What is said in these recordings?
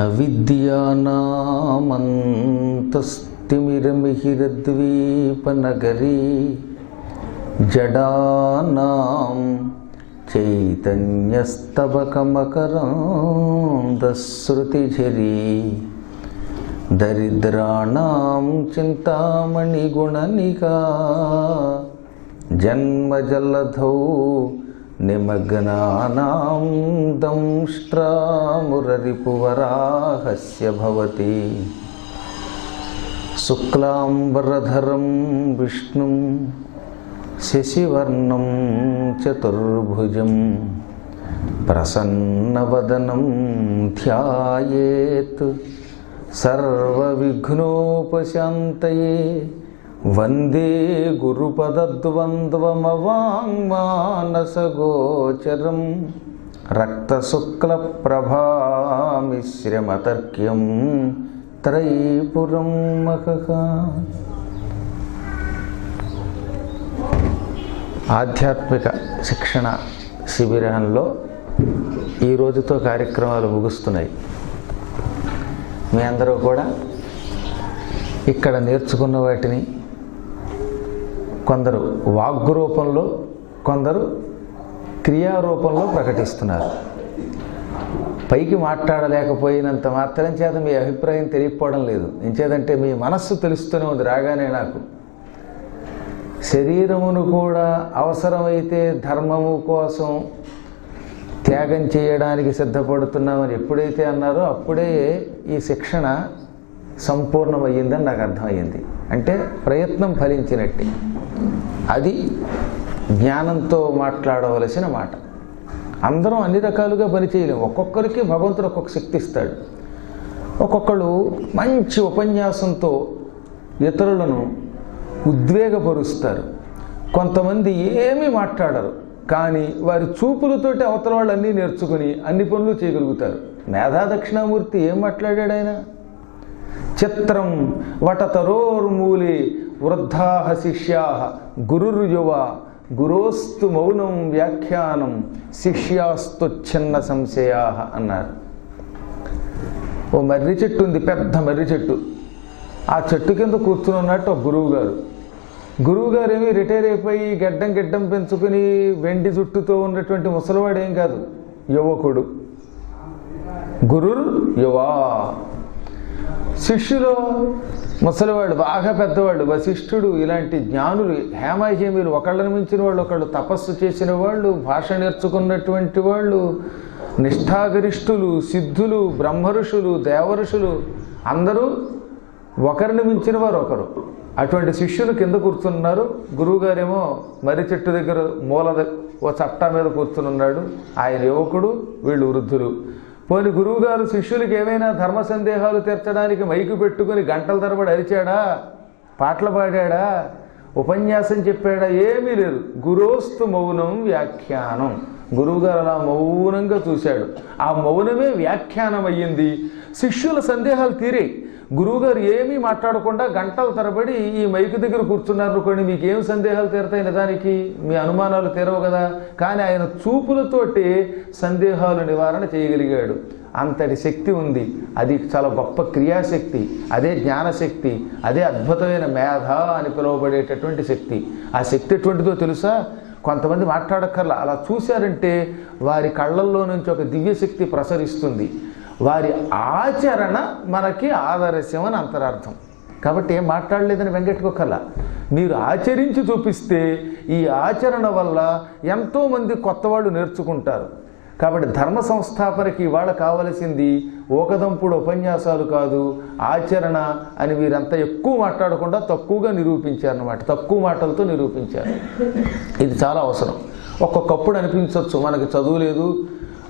అవిద్యానామంతస్తిమిరమిహిరద్వీపనగరీ జడానాం చైతన్యస్తబకమకరాంధశ్రుతిఝరీ దరిద్రాణాం చింతామణిగుణనికా జన్మజలధౌ నిమగ్నానాం దంష్ట్రామురరిపువరాహస్య భవతి శుక్లాంబరధరం విష్ణుం శశివర్ణం చతుర్భుజం ప్రసన్నవదనం ధ్యాయేత్ సర్వవిఘ్నోపశాంతయే వందే గురుపదద్వంద్వమవాంగ్మానసగోచరం రక్తశుక్లప్రభామిశ్రమతర్క్యం త్రైపురం మహః. ఆధ్యాత్మిక శిక్షణ శిబిరంలో ఈ రోజుతో కార్యక్రమాలు ముగుస్తున్నాయి. మీ అందరూ కూడా ఇక్కడ నేర్చుకున్న వాటిని కొందరు వాగ్రూపంలో, కొందరు క్రియారూపంలో ప్రకటిస్తున్నారు. పైకి మాట్లాడలేకపోయినంత మాత్రం చేత మీ అభిప్రాయం తెలియకపోవడం లేదు. ఎంచేదంటే మీ మనస్సు తెలుస్తూనే ఉంది. రాగానే నాకు శరీరమును కూడా అవసరమైతే ధర్మము కోసం త్యాగం చేయడానికి సిద్ధపడుతున్నామని ఎప్పుడైతే అన్నారో అప్పుడే ఈ శిక్షణ సంపూర్ణమయ్యిందని నాకు అర్థమయ్యింది. అంటే ప్రయత్నం ఫలించినట్టే. అది జ్ఞానంతో మాట్లాడవలసిన మాట. అందరం అన్ని రకాలుగా పనిచేయలేము. ఒక్కొక్కరికి భగవంతుడు ఒక్కొక్క శక్తి ఇస్తాడు. ఒక్కొక్కళ్ళు మంచి ఉపన్యాసంతో ఇతరులను ఉద్వేగపరుస్తారు. కొంతమంది ఏమీ మాట్లాడరు, కానీ వారి చూపులతోటి అవతల వాళ్ళు అన్నీ నేర్చుకుని అన్ని పనులు చేయగలుగుతారు. మేధా దక్షిణామూర్తి ఏం మాట్లాడాడు ఆయన? చిత్రం వటతరోర్మూలే వృద్ధాః శిష్యాః గురుర్యువ గురోస్తు మౌనం వ్యాఖ్యానం శిష్యాస్తు ఛిన్న సంశయాః అన్నారు. ఓ మర్రి చెట్టు ఉంది, పెద్ద మర్రి చెట్టు. ఆ చెట్టు కింద కూర్చుని ఉన్నట్టు ఒక గురువుగారు ఏమి రిటైర్ అయిపోయి గడ్డం పెంచుకుని వెండి జుట్టుతో ఉన్నటువంటి ముసలివాడు ఏం కాదు, యువకుడు. గురుర్ యువా. శిష్యులో ముసలివాడు, బాగా పెద్దవాళ్ళు, వశిష్ఠుడు, ఇలాంటి జ్ఞానులు, హేమాహేమీలు, ఒకళ్ళని మించిన వాళ్ళు, ఒకళ్ళు తపస్సు చేసిన వాళ్ళు, భాష నేర్చుకున్నటువంటి వాళ్ళు, నిష్ఠాగరిష్ఠులు, సిద్ధులు, బ్రహ్మఋషులు, దేవఋషులు, అందరూ ఒకరిని మించిన వారు ఒకరు. అటువంటి శిష్యులు కింద కూర్చున్నారు. గురువుగారేమో మర్రి చెట్టు దగ్గర మూల ఓ చట్టా మీద కూర్చునున్నాడు. ఆయన యువకుడు, వీళ్ళు వృద్ధులు. పోని గురువుగారు శిష్యులకి ఏమైనా ధర్మ సందేహాలు తీర్చడానికి మైకు పెట్టుకుని గంటల తరబడి అరిచాడా, పాటలు పాడాడా, ఉపన్యాసం చెప్పాడా? ఏమీ లేదు. గురోస్తు మౌనం వ్యాఖ్యానం. గురువుగారు అలా మౌనంగా చూశాడు. ఆ మౌనమే వ్యాఖ్యానం అయ్యింది. శిష్యుల సందేహాలు తీరాయి. గురువుగారు ఏమీ మాట్లాడకుండా గంటల తరబడి ఈ మైకు దగ్గర కూర్చున్నారు అనుకోండి, మీకేం సందేహాలు తీరతాయి? నిజానికి మీ అనుమానాలు తీరవు కదా. కానీ ఆయన చూపులతోటి సందేహాలు నివారణ చేయగలిగాడు. అంతటి శక్తి ఉంది. అది చాలా గొప్ప క్రియాశక్తి. అదే జ్ఞానశక్తి. అదే అద్భుతమైన మేధ అని పిలువబడేటటువంటి శక్తి. ఆ శక్తి ఎటువంటిదో తెలుసా? కొంతమంది మాట్లాడక్కర్లా, అలా చూశారంటే వారి కళ్ళల్లో నుంచి ఒక దివ్యశక్తి ప్రసరిస్తుంది. వారి ఆచరణ మనకి ఆదర్శం అని అంతరార్థం. కాబట్టి ఏం మాట్లాడలేదని వెంగట్టుకోకల్లా, మీరు ఆచరించి చూపిస్తే ఈ ఆచరణ వల్ల ఎంతోమంది కొత్త వాళ్ళు నేర్చుకుంటారు. కాబట్టి ధర్మ సంస్థాపనకి ఇవాళ కావలసింది ఓకదంపుడు ఉపన్యాసాలు కాదు, ఆచరణ అని. వీరంతా ఎక్కువ మాట్లాడకుండా తక్కువగా నిరూపించారన్నమాట. తక్కువ మాటలతో నిరూపించారు. ఇది చాలా అవసరం. ఒక్కొక్కప్పుడు అనిపించవచ్చు మనకి చదువు లేదు,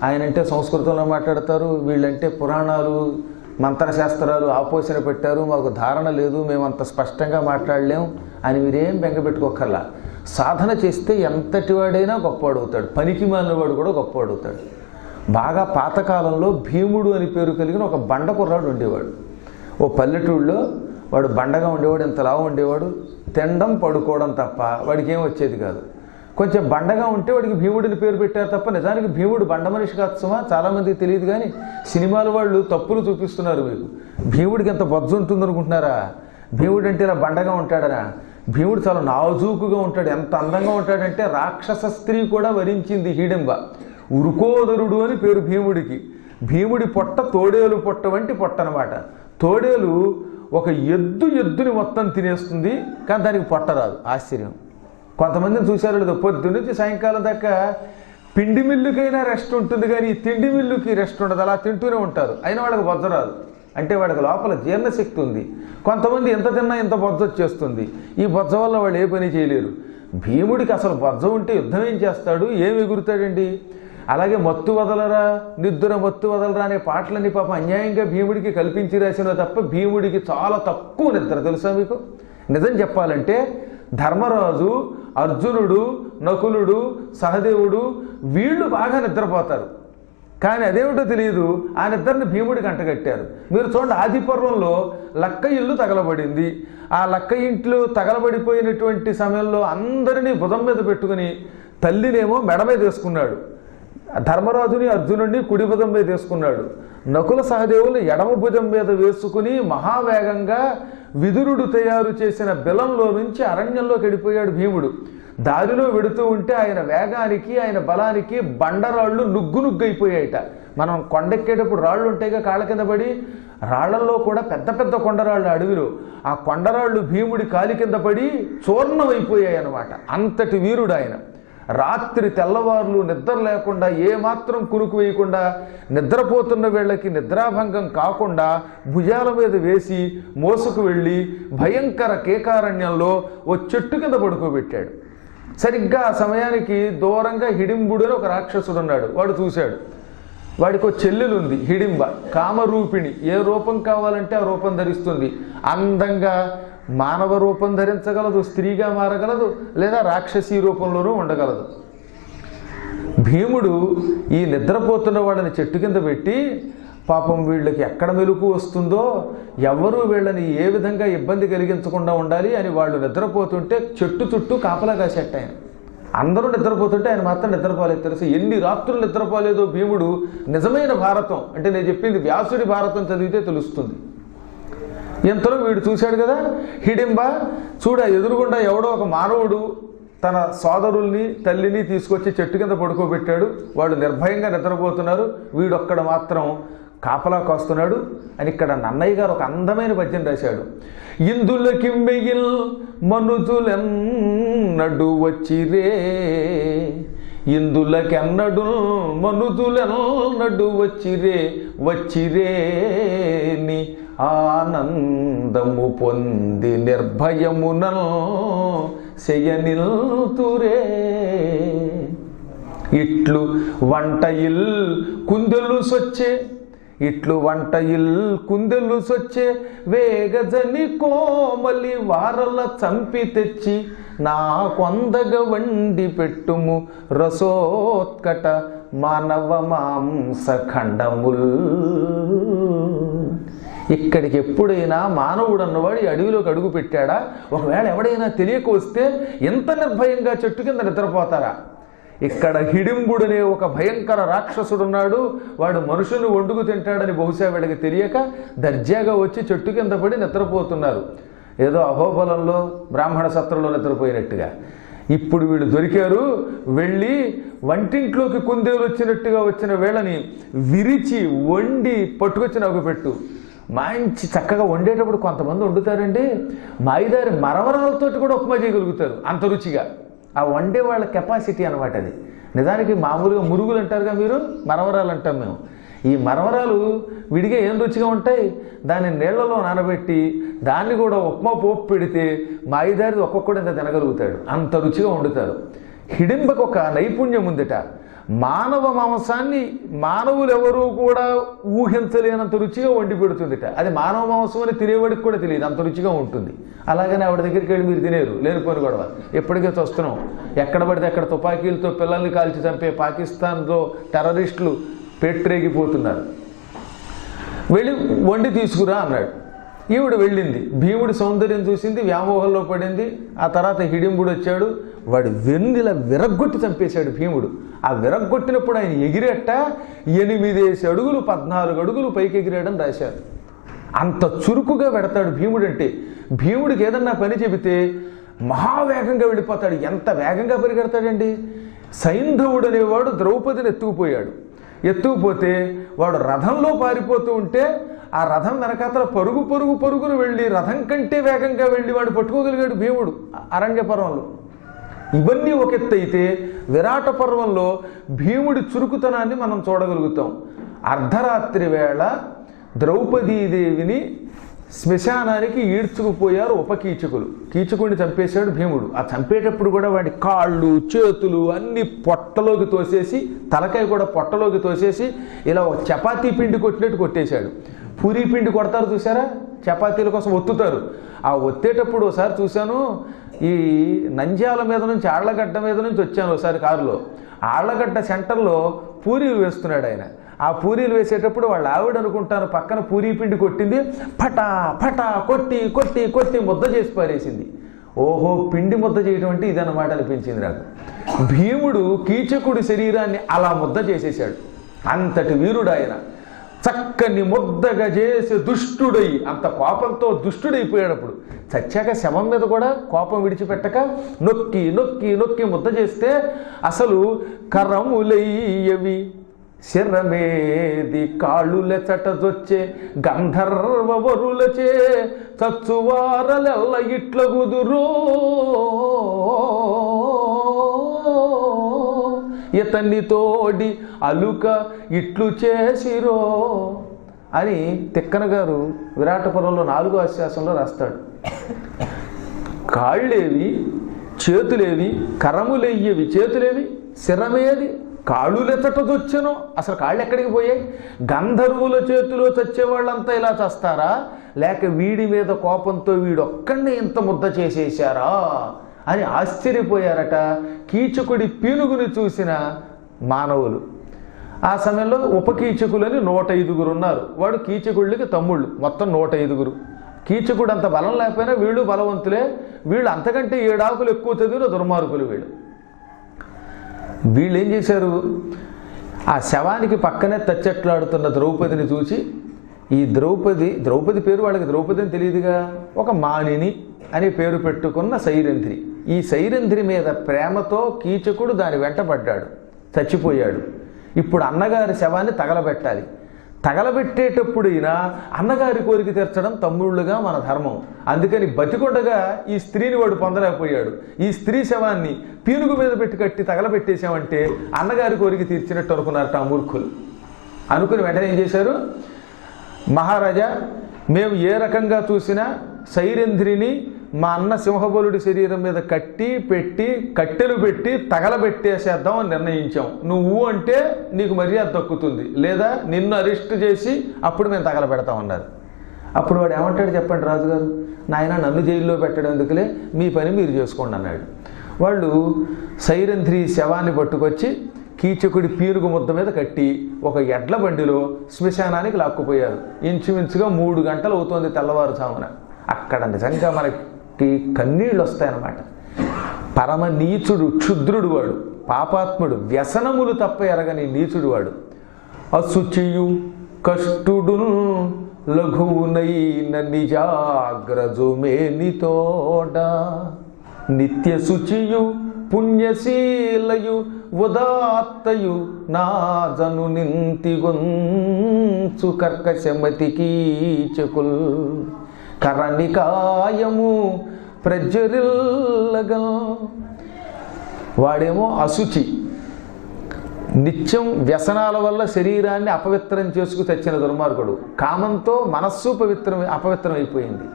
ఆయనంటే సంస్కృతంలో మాట్లాడతారు, వీళ్ళంటే పురాణాలు మంత్రశాస్త్రాలు ఆపోసన పెట్టారు, మాకు ధారణ లేదు, మేము అంత స్పష్టంగా మాట్లాడలేం అని మీరేం బెంగపెట్టుకోకర్లా. సాధన చేస్తే ఎంతటి వాడైనా గొప్పవాడవుతాడు. పనికి మాలినవాడు కూడా గొప్పవాడవుతాడు. బాగా పాతకాలంలో భీముడు అని పేరు కలిగిన ఒక బండ కుర్రాడు ఉండేవాడు. ఓ పల్లెటూళ్ళలో వాడు బండగా ఉండేవాడు, ఇంతలా ఉండేవాడు. తినడం పడుకోవడం తప్ప వాడికి ఏం వచ్చేది కాదు. కొంచెం బండగా ఉంటే వాడికి భీముడిని పేరు పెట్టారు తప్ప నిజానికి భీముడు బండ మనిషి కాదు సుమా. చాలామందికి తెలియదు, కానీ సినిమాల వాళ్ళు తప్పులు చూపిస్తున్నారు మీకు. భీముడికి ఎంత బొజ్జ ఉంటుంది అనుకుంటున్నారా? భీముడు అంటే ఇలా బండగా ఉంటాడనా? భీముడు చాలా నాజూకుగా ఉంటాడు. ఎంత అందంగా ఉంటాడంటే రాక్షస స్త్రీ కూడా వరించింది హిడింబ. ఉరుకోదరుడు అని పేరు భీముడికి. భీముడి పొట్ట తోడేలు పొట్ట వంటి పొట్ట అనమాట. తోడేలు ఒక ఎద్దుని మొత్తం తినేస్తుంది, కానీ దానికి పొట్ట రాదు. ఆశ్చర్యం. కొంతమందిని చూశారు లేదు, పొద్దు నుంచి సాయంకాలం దాకా పిండి మిల్లుకైనా రెస్ట్ ఉంటుంది, కానీ ఈ తిండి మిల్లుకి రెస్ట్ ఉండదు. అలా తింటూనే ఉంటారు, అయినా వాళ్ళకి బొజ్జ రాదు. అంటే వాడికి లోపల జీర్ణశక్తి ఉంది. కొంతమంది ఎంత తిన్నా ఎంత బొజ్జ వచ్చేస్తుంది. ఈ బొజ్జ వల్ల వాళ్ళు ఏ పని చేయలేరు. భీముడికి అసలు బొజ్జ ఉంటే యుద్ధం ఏం చేస్తాడు, ఏం ఎగురుతాడండి? అలాగే మత్తు వదలరా, నిద్ర మత్తు వదలరా అనే పాటలన్నీ పాపం అన్యాయంగా భీముడికి కల్పించి రాసినవి తప్ప భీముడికి చాలా తక్కువ నిద్ర. తెలుసా మీకు? నిజం చెప్పాలంటే ధర్మరాజు, అర్జునుడు, నకులుడు, సహదేవుడు వీళ్ళు బాగా నిద్రపోతారు. కానీ అదేమిటో తెలియదు, ఆ నిద్రని భీముడికి అంటగట్టారు. మీరు చూడండి, ఆదిపర్వంలో లక్క ఇల్లు తగలబడింది. ఆ లక్క ఇంట్లో తగలబడిపోయినటువంటి సమయంలో అందరినీ భుజం మీద పెట్టుకుని తల్లినేమో మెడ మీద వేసుకున్నాడు. ధర్మరాజుని, అర్జునుడిని కుడి భుజం మీద వేసుకున్నాడు. నకుల సహదేవులు ఎడమ భుజం మీద వేసుకుని మహావేగంగా విదురుడు తయారు చేసిన బిలంలో నుంచి అరణ్యంలోకి వెళ్ళిపోయాడు భీముడు. దారిలో వెడుతూ ఉంటే ఆయన వేగానికి, ఆయన బలానికి బండరాళ్ళు నుగ్గునుగ్గైపోయాయట. మనం కొండెక్కేటప్పుడు రాళ్ళు ఉంటాయిగా కాళ్ళ కింద పడి, రాళ్లలో కూడా పెద్ద పెద్ద కొండరాళ్ళు అడవిలో. ఆ కొండరాళ్ళు భీముడి కాలి కింద పడి చూర్ణమైపోయాయి అన్నమాట. అంతటి వీరుడు ఆయన. రాత్రి తెల్లవారులు నిద్ర లేకుండా, ఏమాత్రం కునుకు వేయకుండా, నిద్రపోతున్న వీళ్ళకి నిద్రాభంగం కాకుండా భుజాల మీద వేసి మోసుకు వెళ్ళి భయంకర కేకారణ్యంలో ఓ చెట్టు కింద పడుకోబెట్టాడు. సరిగ్గా ఆ సమయానికి దూరంగా హిడింబుడు అని ఒక రాక్షసుడు ఉన్నాడు. వాడు చూశాడు. వాడికి ఒక చెల్లెలుంది హిడింబ, కామరూపిణి. ఏ రూపం కావాలంటే ఆ రూపం ధరిస్తుంది. అందంగా మానవ రూపం ధరించగలదు, స్త్రీగా మారగలదు, లేదా రాక్షసీ రూపంలోనూ ఉండగలదు. భీముడు ఈ నిద్రపోతున్న వాళ్ళని చెట్టు కింద పెట్టి, పాపం వీళ్ళకి ఎక్కడ మెలుకు వస్తుందో, ఎవరు వీళ్ళని ఏ విధంగా ఇబ్బంది కలిగించకుండా ఉండాలి అని వాళ్ళు నిద్రపోతుంటే చెట్టు చుట్టూ కాపలా కాసేట ఆయన. అందరూ నిద్రపోతుంటే ఆయన మాత్రం నిద్రపోలేదు. తెలుసు ఎన్ని రాత్రులు నిద్రపోలేదో భీముడు. నిజమైన భారతం అంటే నేను చెప్పింది వ్యాసుడి భారతం చదివితే తెలుస్తుంది. ఎంతలో వీడు చూశాడు కదా, హిడింబ చూడ ఎదురుగుండా ఎవడో ఒక మానవుడు తన సోదరుల్ని, తల్లిని తీసుకొచ్చి చెట్టు కింద పడుకోబెట్టాడు. వాడు నిర్భయంగా నిద్రపోతున్నారు, వీడొక్కడ మాత్రం కాపలా కాస్తున్నాడు అని ఇక్కడ నన్నయ్య గారు ఒక అందమైన పద్యం రాశాడు. ఇందులకిమ్మెయిల్ మనుజులెన్నడు వచ్చిరే, ఇందులకెన్నడు మనుజులెన్నడు వచ్చిరే, వచ్చిరేని ఆనందము పొంది నిర్భయమునల్ శయనిల్తురే. ఇట్లు వంటయిల్ కుందెలు సొచ్చే, ఇట్లు వంటయిల్ కుందెలు సొచ్చే, వేగజని కోమలి వారల చంపి తెచ్చి నా కొందగ వండి పెట్టుము రసోత్కట మానవ మాంస ఖండముల్. ఇక్కడికి ఎప్పుడైనా మానవుడు అన్నవాడు ఈ అడవిలోకి అడుగు పెట్టాడా? ఒకవేళ ఎవడైనా తెలియక వస్తే ఎంత నిర్భయంగా చెట్టు కింద నిద్రపోతారా? ఇక్కడ హిడింబుడనే ఒక భయంకర రాక్షసుడున్నాడు. వాడు మనుషులు వండుకు తింటాడని బహుశా వీడికి తెలియక దర్జాగా వచ్చి చెట్టు కింద పడి నిద్రపోతున్నారు. ఏదో అహోబలంలో బ్రాహ్మణ సత్రంలో నిద్రపోయినట్టుగా. ఇప్పుడు వీళ్ళు దొరికారు. వెళ్ళి వంటింట్లోకి కుందేలు వచ్చినట్టుగా వచ్చిన వేళని విరిచి వండి పట్టుకొచ్చి నాకు పెట్టు. మంచి చక్కగా వండేటప్పుడు కొంతమంది వండుతారండి, మాయిదారి మరమరాలతోటి కూడా ఉప్మా చేయగలుగుతారు, అంత రుచిగా. ఆ వండే వాళ్ళ కెపాసిటీ అనమాట అది. నిజానికి మామూలుగా మురుగులు అంటారుగా మీరు, మరమరాలు అంటాం మేము. ఈ మరమరాలు విడిగా ఏం రుచిగా ఉంటాయి, దాన్ని నీళ్లలో నానబెట్టి దాన్ని కూడా ఉప్మా పోపు పెడితే మాయిదారి ఒక్కొక్కడు ఇంత తినగలుగుతాడు, అంత రుచిగా వండుతారు. హిడింబకు ఒక నైపుణ్యం ఉందిట. మానవ మాంసాన్ని మానవులు ఎవరూ కూడా ఊహించలేనంత రుచిగా వండి పెడుతుందిట. అది మానవ మాంసం అని తినేవాడికి కూడా తెలియదు, అంత రుచిగా ఉంటుంది. అలాగనే ఆవిడ దగ్గరికి వెళ్ళి మీరు తినేరు, లేనిపోని గొడవ. ఎప్పటికే చూస్తున్నాం, ఎక్కడ పడితే అక్కడ తుపాకీలతో పిల్లల్ని కాల్చి చంపే పాకిస్తాన్లో టెర్రరిస్టులు పెట్టరేగిపోతున్నారు. వెళ్ళి వండి తీసుకురా అన్నాడు. ఈవిడ వెళ్ళింది. భీముడి సౌందర్యం చూసింది, వ్యామోహంలో పడింది. ఆ తర్వాత హిడింబుడు వచ్చాడు, వాడి వెన్నెల విరగ్గొట్టి చంపేశాడు భీముడు. ఆ విరగ్గొట్టినప్పుడు ఆయన ఎగిరేట 8 అడుగులు 14 అడుగులు పైకి ఎగిరాడని రాశారు. అంత చురుకుగా పెడతాడు భీముడు. అంటే భీముడికి ఏదన్నా పని చెబితే మహావేగంగా వెళ్ళిపోతాడు. ఎంత వేగంగా పరిగెడతాడండి. సైంధవుడు అనేవాడు ద్రౌపదిని ఎత్తుకుపోతే వాడు రథంలో పారిపోతూ ఉంటే ఆ రథం వెనకాతల పరుగును వెళ్ళి రథం కంటే వేగంగా వెళ్ళి వాడు పట్టుకోగలిగాడు భీముడు అరణ్య పర్వంలో. ఇవన్నీ ఒక ఎత్తు అయితే విరాట పర్వంలో భీముడి చురుకుతనాన్ని మనం చూడగలుగుతాం. అర్ధరాత్రి వేళ ద్రౌపదీదేవిని శ్మశానానికి ఈడ్చుకుపోయారు ఉపకీచకులు. కీచకుడిని చంపేశాడు భీముడు. ఆ చంపేటప్పుడు కూడా వాడి కాళ్ళు చేతులు అన్ని పొట్టలోకి తోసేసి, తలకాయ కూడా పొట్టలోకి తోసేసి ఇలా ఒక చపాతీ పిండి కొట్టినట్టు కొట్టేశాడు. పూరీ పిండి కొడతారు చూసారా, చపాతీల కోసం ఒత్తుతారు. ఆ ఒత్తేటప్పుడు ఒకసారి చూశాను. ఈ నంద్యాల మీద నుంచి ఆళ్లగడ్డ మీద నుంచి వచ్చాను ఒకసారి కారులో. ఆళ్లగడ్డ సెంటర్లో పూరీలు వేస్తున్నాడు ఆయన. ఆ పూరీలు వేసేటప్పుడు వాళ్ళ ఆవిడ అనుకుంటాను పక్కన పూరీ పిండి కొట్టింది, పటా పటా కొట్టి కొట్టి కొట్టి ముద్ద చేసి పారేసింది. ఓహో, పిండి ముద్ద చేయడం అంటే ఇదన్నమాట అనిపించింది నాకు. భీముడు కీచకుడి శరీరాన్ని అలా ముద్ద చేసేసాడు. అంతటి వీరుడు ఆయన. చక్కని ముద్దగా చేసి దుష్టుడై, అంత కోపంతో దుష్టుడైపోయాడప్పుడు. చచ్చాక శవం మీద కూడా కోపం విడిచిపెట్టక నొక్కి నొక్కి నొక్కి ముద్ద చేస్తే అసలు కరములయ్యవి శరమేది కాళ్ళులెచటదొచ్చే గంధర్వరులచే చచ్చువారలెల్ల ఇట్ల గుదురో ఇతన్ని తోడి అలుక ఇట్లు చేసిరో అని తిక్కన గారు విరాటపురంలో 4వ అధ్యాయంలో రాస్తాడు. కాళ్ళేవి, చేతులేవి, కరములెయ్యవి, చేతులేవి, శిరమేది కాళ్ళులెత్తటదొచ్చెనో. అసలు కాళ్ళు ఎక్కడికి పోయాయి? గంధర్వుల చేతిలో చచ్చేవాళ్ళంతా ఇలా చస్తారా, లేక వీడి మీద కోపంతో వీడొక్కడిని ఇంత ముద్ద చేసేశారా అని ఆశ్చర్యపోయారట కీచకుడి పీనుగుని చూసిన మానవులు. ఆ సమయంలో ఉపకీచకులని 105 ఉన్నారు. వాడు కీచకుళ్ళకి తమ్ముళ్ళు, మొత్తం 105. కీచకుడు అంత బలం లేకపోయినా వీళ్ళు బలవంతులే. వీళ్ళు అంతకంటే 7 ఆకులు ఎక్కువ చదివిన దుర్మార్గులు వీళ్ళు. వీళ్ళు ఏం చేశారు, ఆ శవానికి పక్కనే తచ్చెట్లాడుతున్న ద్రౌపదిని చూసి, ఈ ద్రౌపది పేరు వాళ్ళకి ద్రౌపది అని తెలియదుగా, ఒక మానిని అనే పేరు పెట్టుకున్న సైరంధ్రి. ఈ సైరంధ్రి మీద ప్రేమతో కీచకుడు దాని వెంట పడ్డాడు, చచ్చిపోయాడు. ఇప్పుడు అన్నగారి శవాన్ని తగలబెట్టాలి. తగలబెట్టేటప్పుడు అయినా అన్నగారి కోరిక తీర్చడం తమ్ముళ్ళుగా మన ధర్మం. అందుకని బతికొండగా ఈ స్త్రీని వాడు పొందలేకపోయాడు. ఈ స్త్రీ శవాన్ని పీనుగు మీద పెట్టి కట్టి తగలబెట్టేశామంటే అన్నగారి కోరిక తీర్చినట్టు అనుకున్నారట ఆ మూర్ఖులు. అనుకుని వెంటనే ఏం చేశారు, మహారాజా మేము ఏ రకంగా చూసినా సైరంధ్రిని మా అన్న సింహబలుడి శరీరం మీద కట్టెలు పెట్టి తగలబెట్టేసేద్దాం అని నిర్ణయించాం. నువ్వు అంటే నీకు మర్యాద దక్కుతుంది, లేదా నిన్ను అరెస్ట్ చేసి అప్పుడు మేము తగలబెడతామన్నారు. అప్పుడు వాడు ఏమంటాడు చెప్పండి రాజుగారు, నాయన నన్ను జైల్లో పెట్టడం ఎందుకులే, మీ పని మీరు చేసుకోండి అన్నాడు. వాళ్ళు సైరంధ్రి శవాన్ని పట్టుకొచ్చి కీచకుడి పీనుగు ముద్ద మీద కట్టి ఒక ఎడ్ల బండిలో శ్మశానానికి లాక్కుపోయారు. ఇంచుమించుగా 3 గంటలు అవుతోంది తెల్లవారుజామున. అక్కడ నిజంగా మనకి కన్నీళ్ళు వస్తాయన్నమాట. పరమ నీచుడు, క్షుద్రుడు వాడు, పాపాత్ముడు, వ్యసనములు తప్ప ఎరగని నీచుడు వాడు. అశుచియు కష్టుడు లఘువునైన నిజాగ్రజుమేనితోడ నిత్య శుచియు పుణ్యశీలయు ఉదాత్తయు నా జను నింతిగొంచు కర్కశమతి కీచకుల్ కరణికాయము ప్రజ్వరిల్లగం. వాడేమో అశుచి, నిత్యం వ్యసనాల వల్ల శరీరాన్ని అపవిత్రం చేసుకు తెచ్చిన దుర్మార్గుడు. కామంతో మనస్సు అపవిత్రమైపోయింది.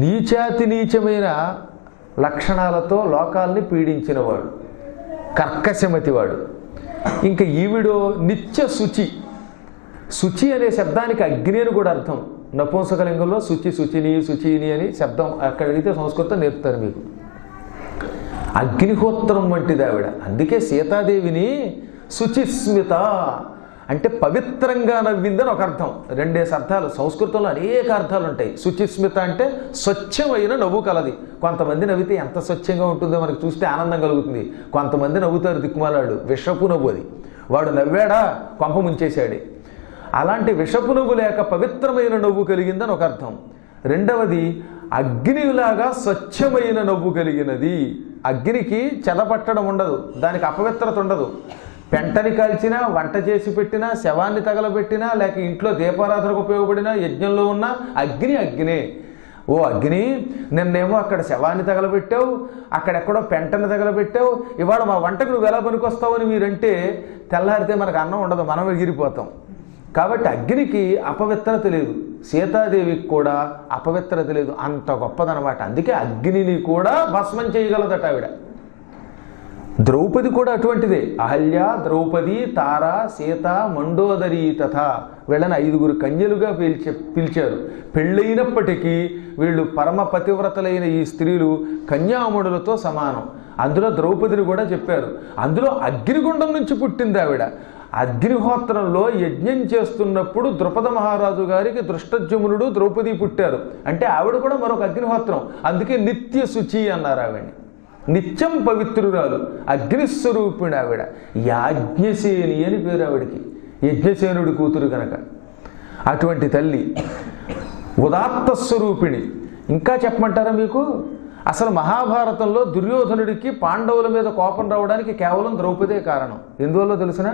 నీచాతి నీచమైన లక్షణాలతో లోకాల్ని పీడించినవాడు, కర్కశమతివాడు. ఇంకా ఈవిడో నిత్య శుచి. శుచి అనే శబ్దానికి అగ్ని అని కూడా అర్థం. నపుంసకలింగంలో శుచి, శుచిని, శుచిని అని శబ్దం అక్కడ అడిగితే సంస్కృతం నేర్పుతారు మీకు. అగ్నిహోత్రం వంటిది ఆవిడ. అందుకే సీతాదేవిని శుచిస్మిత అంటే పవిత్రంగా నవ్విందని ఒక అర్థం. 2 అర్థాలు. సంస్కృతంలో అనేక అర్థాలు ఉంటాయి. శుచిస్మిత అంటే స్వచ్ఛమైన నవ్వు కలది. కొంతమంది నవ్వితే ఎంత స్వచ్ఛంగా ఉంటుందో మనకు చూస్తే ఆనందం కలుగుతుంది. కొంతమంది నవ్వుతారు దిక్కుమాలాడు, విషపు నవ్వు అది. వాడు నవ్వాడా కొంప ముంచేశాడే. అలాంటి విషపు నవ్వు లేక పవిత్రమైన నవ్వు కలిగిందని ఒక అర్థం. రెండవది అగ్నిలాగా స్వచ్ఛమైన నవ్వు కలిగినది. అగ్నికి చెదపట్టడం ఉండదు, దానికి అపవిత్రత ఉండదు. పెంటని కాల్చినా, వంట చేసి పెట్టినా, శవాన్ని తగలబెట్టినా, లేక ఇంట్లో దీపారాధనకు ఉపయోగపడినా, యజ్ఞంలో ఉన్న అగ్ని అగ్నే. ఓ అగ్ని, నిన్నేమో అక్కడ శవాన్ని తగలబెట్టావు, అక్కడెక్కడో పెంటని తగలబెట్టావు, ఇవాళ మా వంటకు నువ్వు ఎలా పనికొస్తావని మీరంటే తెల్లారితే మనకు అన్నం ఉండదు, మనం ఎగిరిపోతాం. కాబట్టి అగ్నికి అపవిత్రత లేదు, సీతాదేవికి కూడా అపవిత్రత లేదు. అంత గొప్పదనమాట. అందుకే అగ్నిని కూడా భస్మం చేయగలదట ఆవిడ. ద్రౌపది కూడా అటువంటిదే. అహల్య, ద్రౌపది, తార, సీత, మండోదరి తథా వీళ్ళని 5 కన్యలుగా పిలిచారు. పెళ్ళైనప్పటికీ వీళ్ళు పరమ పతివ్రతలైన ఈ స్త్రీలు కన్యామణులతో సమానం. అందులో ద్రౌపదిని కూడా చెప్పారు. అందులో అగ్నిగుండం నుంచి పుట్టింది ఆవిడ. అగ్నిహోత్రంలో యజ్ఞం చేస్తున్నప్పుడు ద్రుపద మహారాజు గారికి దృష్టజ్యుమ్నుడు, ద్రౌపది పుట్టారు. అంటే ఆవిడ కూడా మరొక అగ్నిహోత్రం. అందుకే నిత్య శుచి అన్నారు ఆవిడని. నిత్యం పవిత్రురాలు, అగ్నిస్వరూపిణి ఆవిడ. యాజ్ఞసేని అని పేరు ఆవిడికి, యజ్ఞసేనుడి కూతురు కనుక. అటువంటి తల్లి ఉదాత్త స్వరూపిణి. ఇంకా చెప్పమంటారా మీకు? అసలు మహాభారతంలో దుర్యోధనుడికి పాండవుల మీద కోపం రావడానికి కేవలం ద్రౌపదే కారణం. ఎందువల్ల తెలిసిన?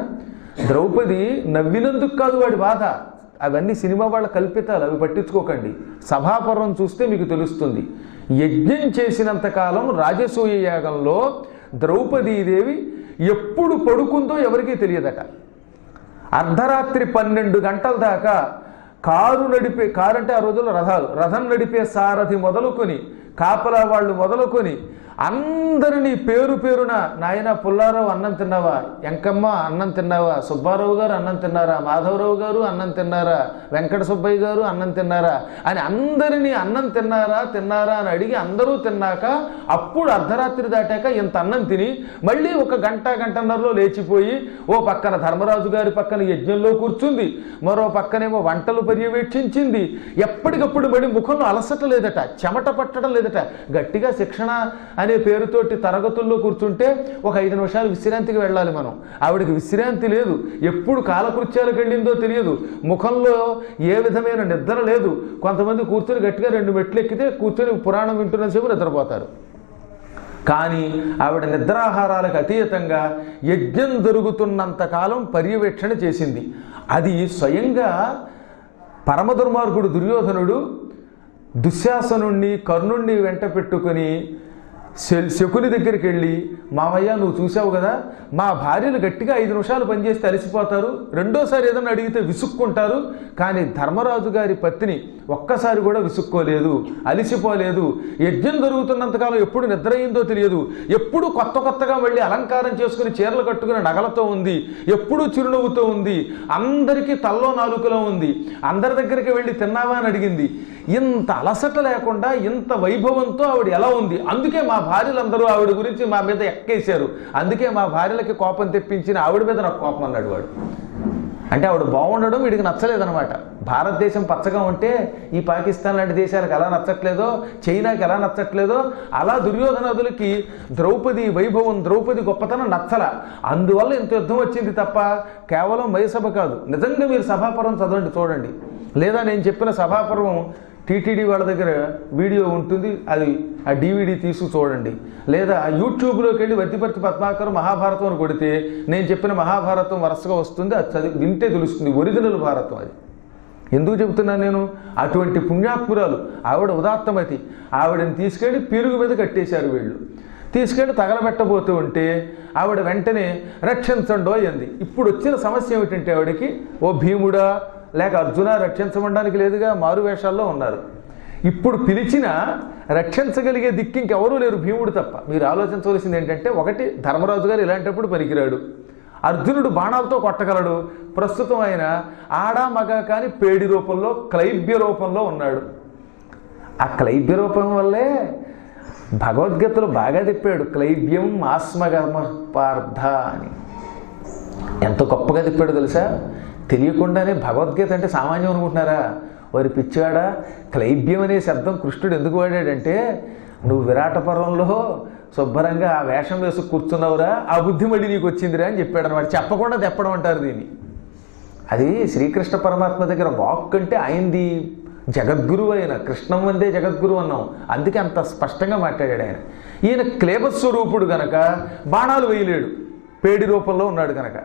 ద్రౌపది నవ్వినందుకు కాదు వాడి బాధ. అవన్నీ సినిమా వాళ్ళ కల్పితాలు, అవి పట్టించుకోకండి. సభాపర్వం చూస్తే మీకు తెలుస్తుంది. యజ్ఞం చేసినంతకాలం రాజసూయ యాగంలో ద్రౌపదీదేవి ఎప్పుడు పడుకుందో ఎవరికీ తెలియదట. అర్ధరాత్రి 12 గంటల దాకా కారు అంటే ఆ రోజుల్లో రథం నడిపే సారథి మొదలుకొని, కాపలా వాళ్ళు మొదలుకొని అందరినీ పేరు పేరున, నాయన పుల్లారావు అన్నం తిన్నావా, ఎంకమ్మ అన్నం తిన్నావా, సుబ్బారావు గారు అన్నం తిన్నారా, మాధవరావు గారు అన్నం తిన్నారా, వెంకట సుబ్బయ్య గారు అన్నం తిన్నారా అని అందరినీ అన్నం తిన్నారా అని అడిగి అందరూ తిన్నాక అప్పుడు అర్ధరాత్రి దాటాక ఇంత అన్నం తిని మళ్ళీ 1 గంటన్నరలో లేచిపోయి ఓ పక్కన ధర్మరాజు గారి పక్కన యజ్ఞంలో కూర్చుంది, మరో పక్కనేమో వంటలు పర్యవేక్షించింది. ఎప్పటికప్పుడు మళ్ళీ ముఖంలో అలసట లేదట, చెమట పట్టడం లేదట. గట్టిగా శిక్షణ అనే పేరుతోటి తరగతుల్లో కూర్చుంటే ఒక 5 నిమిషాలు విశ్రాంతికి వెళ్ళాలి మనం. ఆవిడకి విశ్రాంతి లేదు, ఎప్పుడు కాలకృత్యాలకు వెళ్ళిందో తెలియదు, ముఖంలో ఏ విధమైన నిద్ర లేదు. కొంతమంది కూర్చొని గట్టిగా 2 మెట్లు ఎక్కితే కూర్చొని పురాణం వింటున్నసేపు నిద్రపోతారు. కానీ ఆవిడ నిద్రాహారాలకు అతీతంగా యజ్ఞం జరుగుతున్నంతకాలం పర్యవేక్షణ చేసింది. అది స్వయంగా పరమ దుర్మార్గుడు దుర్యోధనుడు దుశ్శాసనుణ్ణి, కర్ణుణ్ణి వెంట పెట్టుకొని శకుని దగ్గరికి వెళ్ళి, మామయ్య నువ్వు చూసావు కదా, మా భార్యలు గట్టిగా 5 నిమిషాలు పనిచేస్తే అలసిపోతారు, రెండోసారి ఏదన్నా అడిగితే విసుక్కుంటారు, కానీ ధర్మరాజు గారి పత్ని ఒక్కసారి కూడా విసుక్కోలేదు, అలిసిపోలేదు. యజ్ఞం జరుగుతున్నంతకాలం ఎప్పుడు నిద్ర అయిందో తెలియదు, ఎప్పుడు కొత్తగా వెళ్ళి అలంకారం చేసుకుని చీరలు కట్టుకుని నగలతో ఉంది, ఎప్పుడూ చిరునవ్వుతో ఉంది, అందరికీ తల్లో నాలుకలో ఉంది, అందరి దగ్గరికి వెళ్ళి తిన్నావా అని అడిగింది. ఇంత అలసట లేకుండా ఇంత వైభవంతో ఆవిడ ఎలా ఉంది? అందుకే మా భార్యలందరూ ఆవిడ గురించి మా మీద ఎక్కేశారు, అందుకే మా భార్యలకి కోపం తెప్పించిన ఆవిడ మీద నాకు కోపం అన్నాడు వాడు. అంటే ఆవిడ బాగుండడం వీడికి నచ్చలేదనమాట. భారతదేశం పచ్చగా ఉంటే ఈ పాకిస్తాన్ లాంటి దేశాలకు ఎలా నచ్చట్లేదో, చైనాకి ఎలా నచ్చట్లేదో, అలా దుర్యోధనాదులకి ద్రౌపది వైభవం, ద్రౌపది గొప్పతనం నచ్చల. అందువల్ల ఇంత యుద్ధం వచ్చింది తప్ప కేవలం మయసభ కాదు. నిజంగా మీరు సభాపర్వం చదవండి, చూడండి. లేదా నేను చెప్పిన సభాపర్వం టీటీడీ వాళ్ళ దగ్గర వీడియో ఉంటుంది, అది ఆ DVD తీసి చూడండి. లేదా యూట్యూబ్లోకి వెళ్ళి వద్దిపర్తి పద్మాకర్ మహాభారతం అని కొడితే నేను చెప్పిన మహాభారతం వరుసగా వస్తుంది. అది చదివి వింటే తెలుస్తుంది ఒరిజినల్ భారతం అది. ఎందుకు చెబుతున్నాను నేను? అటువంటి పుణ్యాత్మురాలు ఆవిడ, ఉదాత్తమతి. ఆవిడని తీసుకెళ్ళి పీరుగు మీద కట్టేశారు వీళ్ళు. తీసుకెళ్ళి తగలబెట్టబోతూ ఉంటే ఆవిడ వెంటనే రక్షించండో అంది. ఇప్పుడు వచ్చిన సమస్య ఏమిటంటే ఆవిడకి, ఓ భీముడా లేక అర్జున రక్షించమనడానికి లేదుగా, మారు వేషాల్లో ఉన్నారు. ఇప్పుడు పిలిచిన రక్షించగలిగే దిక్కు ఇంకెవరూ లేరు, భీముడు తప్ప. మీరు ఆలోచించవలసింది ఏంటంటే, ఒకటి ధర్మరాజు గారు ఇలాంటప్పుడు పనికిరాడు, అర్జునుడు బాణాలతో కొట్టగలడు, ప్రస్తుతం ఆయన ఆడా మగ కానీ పేడి రూపంలో, క్లైబ్య రూపంలో ఉన్నాడు. ఆ క్లైబ్య రూపం వల్లే భగవద్గీతలో బాగా చెప్పాడు, క్లైబ్యం ఆస్మగర్మ పార్థ అని. ఎంత గొప్పగా తిప్పాడు తెలుసా? తెలియకుండానే భగవద్గీత అంటే సామాన్యం అనుకుంటున్నారా? వారి పిచ్చివాడ, క్లైబ్యం అనే శబ్దం కృష్ణుడు ఎందుకు వాడాడంటే, నువ్వు విరాట పర్వంలో శుభ్రంగా ఆ వేషం వేసి కూర్చున్నావురా, ఆ బుద్ధి మళ్ళీ నీకు వచ్చిందిరా అని చెప్పాడు అనమాట. చెప్పకుండా తెప్పడం అంటారు దీన్ని. అది శ్రీకృష్ణ పరమాత్మ దగ్గర వాక్ అంటే ఆయనది జగద్గురువు, అయిన కృష్ణం వందే జగద్గురువు అన్నాం. అందుకే అంత స్పష్టంగా మాట్లాడాడు ఆయన. ఈయన క్లేబస్వరూపుడు గనక బాణాలు వేయలేడు, పేడి రూపంలో ఉన్నాడు కనుక.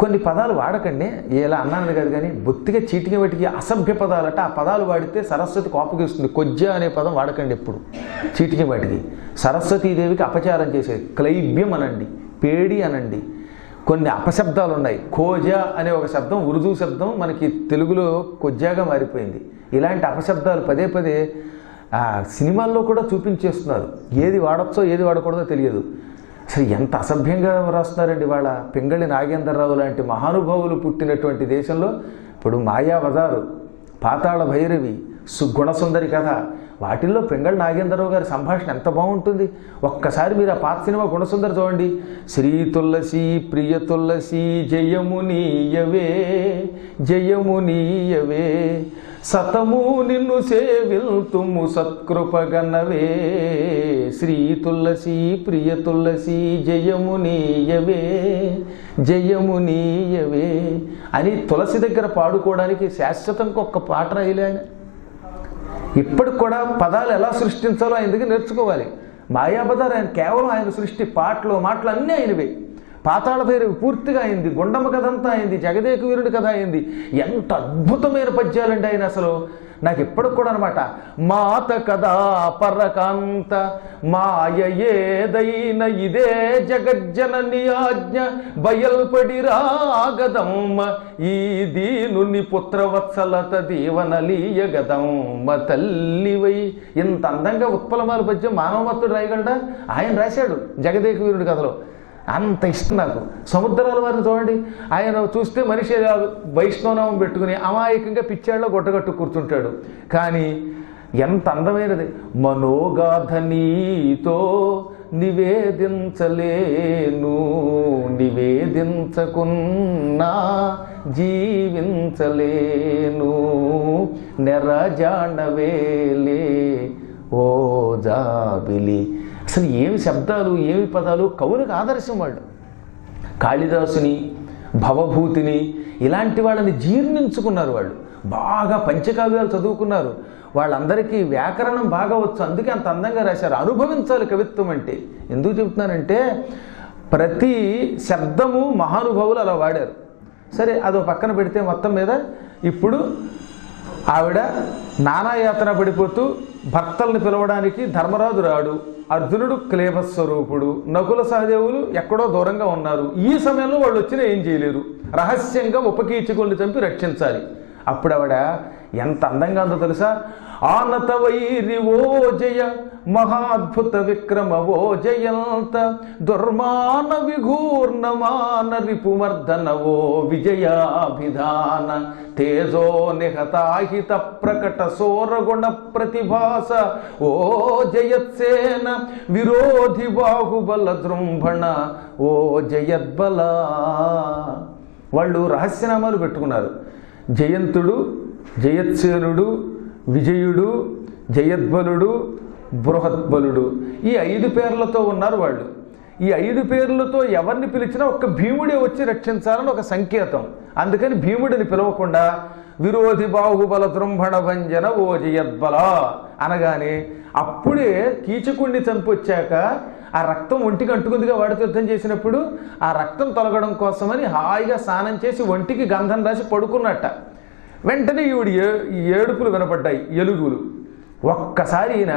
కొన్ని పదాలు వాడకండి, ఎలా అన్నాను కాదు, కానీ బొత్తిగా చీటికి వాటికి అసభ్య పదాలట. ఆ పదాలు వాడితే సరస్వతి కోపగిస్తుంది. కొజ్జ అనే పదం వాడకండి ఎప్పుడు. చీటికి వాటికి సరస్వతీదేవికి అపచారం చేసేది. క్లైబ్యం అనండి, పేడి అనండి. కొన్ని అపశబ్దాలు ఉన్నాయి. కోజ అనే ఒక శబ్దం ఉర్దూ శబ్దం మనకి తెలుగులో కొజ్జాగా మారిపోయింది. ఇలాంటి అపశబ్దాలు పదే పదే సినిమాల్లో కూడా చూపించేస్తున్నారు. ఏది వాడచ్చో ఏది వాడకూడదో తెలియదు. అసలు ఎంత అసభ్యంగా రాస్తున్నారండి వాళ్ళ. పింగళి నాగేంద్రరావు లాంటి మహానుభావులు పుట్టినటువంటి దేశంలో ఇప్పుడు మాయాబజారు, పాతాళ భైరవి, గుణసుందరి కథ, వాటిల్లో పింగళి నాగేంద్రరావు గారి సంభాషణ ఎంత బాగుంటుంది. ఒక్కసారి మీరు ఆ పాత సినిమా గుణసుందరి చూడండి. శ్రీ తులసి ప్రియ తులసి జయమునీయవే జయమునీయవే, సతము నిన్ను సేవిల్తుము సత్కృపగనవే, శ్రీ తులసి ప్రియ తులసి జయమునీయవే జయమునీయవే అని తులసి దగ్గర పాడుకోవడానికి శాశ్వతంగా ఒక్క పాట రాయలే ఆయన. ఇప్పటికి కూడా పదాలు ఎలా సృష్టించాలో ఆయన దగ్గర నేర్చుకోవాలి. మాయాబజార్ ఆయన కేవలం ఆయన సృష్టి, పాటలు మాటలు అన్నీ ఆయనవే. పాతాళ భైరవి పూర్తిగా అయింది, గుండమ్మ కథ అంతా అయింది, జగదేక వీరుడి కథ అయింది. ఎంత అద్భుతమైన పద్యాలండి ఆయన. అసలు నాకు ఇప్పటికి కూడా అనమాట, మాత కదా పరకాంత మాయ ఏదైన ఇదే జగజ్జనని ఆజ్ఞ బయల్పడి రాగదమ్మ, ఈ దీనుని పుత్రవత్సలత దీవనలీయ గదమ్మ తల్లివై. ఇంత అందంగా ఉత్పలమాల పద్యం మానవమత్తుడు రాయగలడా? ఆయన రాశాడు జగదేక వీరుడి కథలో. అంత ఇష్టం నాకు. సముద్రాల వారిని చూడండి, ఆయన చూస్తే మనిషి కాదు, వైష్ణవనామం పెట్టుకుని అమాయకంగా పిచ్చాళ్ళలో గొట్టగట్టు కూర్చుంటాడు. కానీ ఎంత అందమైనది. మనోగాథ నీతో నివేదించలేను, నివేదించకున్నా జీవించలేను, నెరజాండవేలే ఓ జాబిలి. అసలు ఏమి శబ్దాలు, ఏమి పదాలు. కవులకు ఆదర్శం వాళ్ళు. కాళిదాసుని, భవభూతిని, ఇలాంటి వాళ్ళని జీర్ణించుకున్నారు వాళ్ళు. బాగా పంచకావ్యాలు చదువుకున్నారు. వాళ్ళందరికీ వ్యాకరణం బాగా వచ్చు. అందుకే అంత అందంగా రాశారు. అనుభవించాలి కవిత్వం అంటే. ఎందుకు చెబుతున్నానంటే ప్రతి శబ్దము మహానుభావులు అలా వాడారు. సరే, అదో పక్కన పెడితే మొత్తం మీద ఇప్పుడు ఆవిడ నానాయాతన పడిపోతూ భక్తల్ని పిలవడానికి ధర్మరాజు రాడు. అర్జునుడు క్లేబస్వరూపుడు, నకుల సహదేవులు ఎక్కడో దూరంగా ఉన్నారు. ఈ సమయంలో వాళ్ళు వచ్చినా ఏం చేయలేరు. రహస్యంగా ఉపకీచకుల్ని చంపి రక్షించాలి. అప్పుడు ఆవిడ ఎంత అందంగా ఉందో తెలుసా? ఆనత వైరి ఓ జయ మహాద్భుత విక్రమ ఓ జయంత, దుర్మాన విఘూర్ణమాన రిపుమర్దన ఓ విజయాభిధాన, తేజో నిహతాహిత ప్రకట సోరగుణ ప్రతిభాస ఓ జయత్సేన, విరోధి బాహుబల జృంభణ ఓ జయద్బల. వాళ్ళు రహస్యనామాలు పెట్టుకున్నారు. జయంతుడు, జయత్సేనుడు, విజయుడు, జయద్బలుడు, బృహద్బలుడు, ఈ 5 పేర్లతో ఉన్నారు వాళ్ళు. ఈ 5 పేర్లతో ఎవరిని పిలిచినా ఒక్క భీముడే వచ్చి రక్షించాలని ఒక సంకేతం. అందుకని భీముడిని పిలవకుండా విరోధి బాహుబల జృంభణ భంజన ఓ జయద్బల అనగానే అప్పుడే కీచకుణ్ణి చంపొచ్చాక ఆ రక్తం ఒంటికి అంటుకుందిగా వాడితో యుద్ధం చేసినప్పుడు, ఆ రక్తం తొలగడం కోసమని హాయిగా స్నానం చేసి ఒంటికి గంధం రాసి పడుకున్నట్ట. వెంటనే ఈవిడి ఏడుపులు వినపడ్డాయి, ఎలుగులు. ఒక్కసారి ఈయన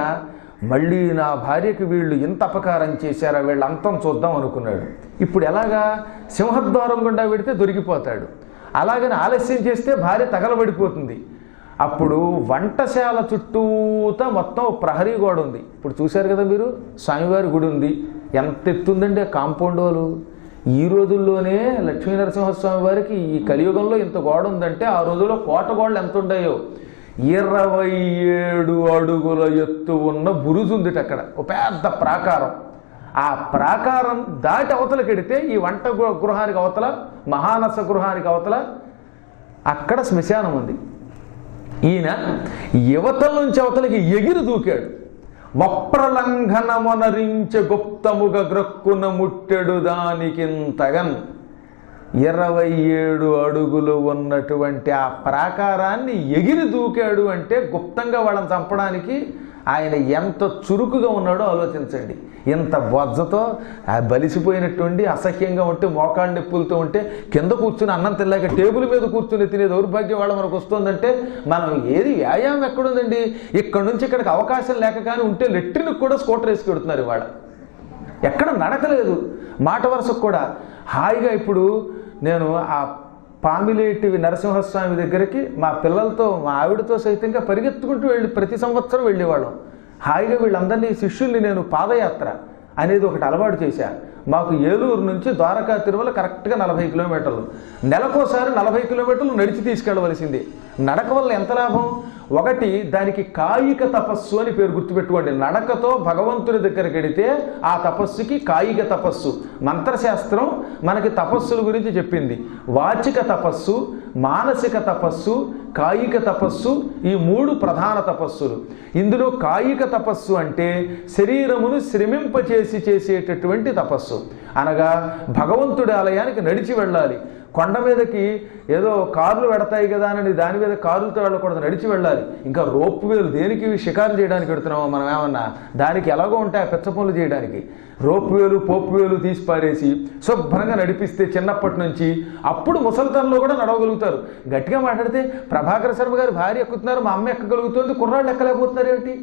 మళ్ళీ నా భార్యకి వీళ్ళు ఇంత అపకారం చేశారా, వీళ్ళ అంతం చూద్దాం అనుకున్నాడు. ఇప్పుడు ఎలాగా? సింహద్వారం గుండా పెడితే దొరికిపోతాడు. అలాగని ఆలస్యం చేస్తే భార్య తగలబడిపోతుంది. అప్పుడు వంటశాల చుట్టూతా మొత్తం ప్రహరీ గోడ ఉంది. ఇప్పుడు చూశారు కదా మీరు, స్వామివారి గుడి ఉంది. ఎంత ఎత్తుందండి ఆ కాంపౌండ్ వాళ్ళు. ఈ రోజుల్లోనే లక్ష్మీనరసింహస్వామి వారికి ఈ కలియుగంలో ఇంత గోడ ఉందంటే ఆ రోజుల్లో కోట గోడలు ఎంత ఉంటాయో. 27 అడుగుల ఎత్తు ఉన్న బురుజు ఉంది అక్కడ, ఒక పెద్ద ప్రాకారం. ఆ ప్రాకారం దాటి అవతలకెడితే ఈ వంట గృహానికి అవతల, మహానస గృహానికి అవతల అక్కడ శ్మశానం ఉంది. ఈయన యువతల నుంచి అవతలకి ఎగిరి దూకాడు. వప్రలంఘనమొనరించె గుప్తముగ గ్రక్కున ముట్టెడు దానికింతగన్. 27 అడుగులు ఉన్నటువంటి ఆ ప్రాకారాన్ని ఎగిరి దూకాడు అంటే గుప్తంగా వాళ్ళని చంపడానికి ఆయన ఎంత చురుకుగా ఉన్నాడో ఆలోచించండి. ఇంత బొజ్జతో బలిసిపోయినటువంటి అసహ్యంగా ఉంటే, మోకాళ్ళ నొప్పులతో ఉంటే, కింద కూర్చుని అన్నం తినలేక టేబుల్ మీద కూర్చుని తినే దౌర్భాగ్యం వాళ్ళ మనకు వస్తుందంటే మనం ఏది వ్యాయామం ఎక్కడుందండి? ఇక్కడి నుంచి ఇక్కడికి అవకాశం లేక కానీ ఉంటే లెట్రిన్కి కూడా స్కూటర్ వేసి పెడుతున్నారు ఇవాళ. ఎక్కడ నడకలేదు మాట వరుసకు కూడా. హాయిగా ఇప్పుడు నేను ఆ పామిలేటి నరసింహస్వామి దగ్గరికి మా పిల్లలతో, మా ఆవిడతో సైతంగా పరిగెత్తుకుంటూ ప్రతి సంవత్సరం వెళ్ళేవాళ్ళం. హాయిగా వీళ్ళందరినీ శిష్యుల్ని నేను పాదయాత్ర అనేది ఒకటి అలవాటు చేశా. మాకు ఏలూరు నుంచి ద్వారకా తిరుమల కరెక్ట్గా 40 కిలోమీటర్లు. నెలకోసారి 40 కిలోమీటర్లు నడిచి తీసుకెళ్ళవలసింది. నడక వల్ల ఎంత లాభం? ఒకటి, దానికి కాయిక తపస్సు అని పేరు, గుర్తుపెట్టుకోండి. నడకతో భగవంతుడి దగ్గరికి వెడితే ఆ తపస్సుకి కాయిక తపస్సు. మంత్రశాస్త్రం మనకి తపస్సుల గురించి చెప్పింది. వాచిక తపస్సు, మానసిక తపస్సు, కాయిక తపస్సు, ఈ 3 ప్రధాన తపస్సులు. ఇందులో కాయిక తపస్సు అంటే శరీరమును శ్రమింపచేసి చేసేటటువంటి తపస్సు. అనగా భగవంతుడి ఆలయానికి నడిచి వెళ్ళాలి. కొండ మీదకి ఏదో కార్లు పెడతాయి కదా అని దాని మీద కారులతో వెళ్ళకూడదు, నడిచి వెళ్ళాలి. ఇంకా రోప్ వేలు దేనికి? షికారు చేయడానికి పెడుతున్నామా మనం ఏమన్నా? దానికి ఎలాగో ఉంటాయి పెద్ద పనులు చేయడానికి. రోప్ వేలు, పోపు వేలు తీసి పారేసి శుభ్రంగా నడిపిస్తే చిన్నప్పటి నుంచి అప్పుడు ముసలితనంలో కూడా నడవగలుగుతారు. గట్టిగా మాట్లాడితే ప్రభాకర శర్మ గారి భార్య ఎక్కుతున్నారు, మా అమ్మ ఎక్కగలుగుతుంది, కుర్రాళ్ళు ఎక్కలేకపోతున్నారు ఏమిటి?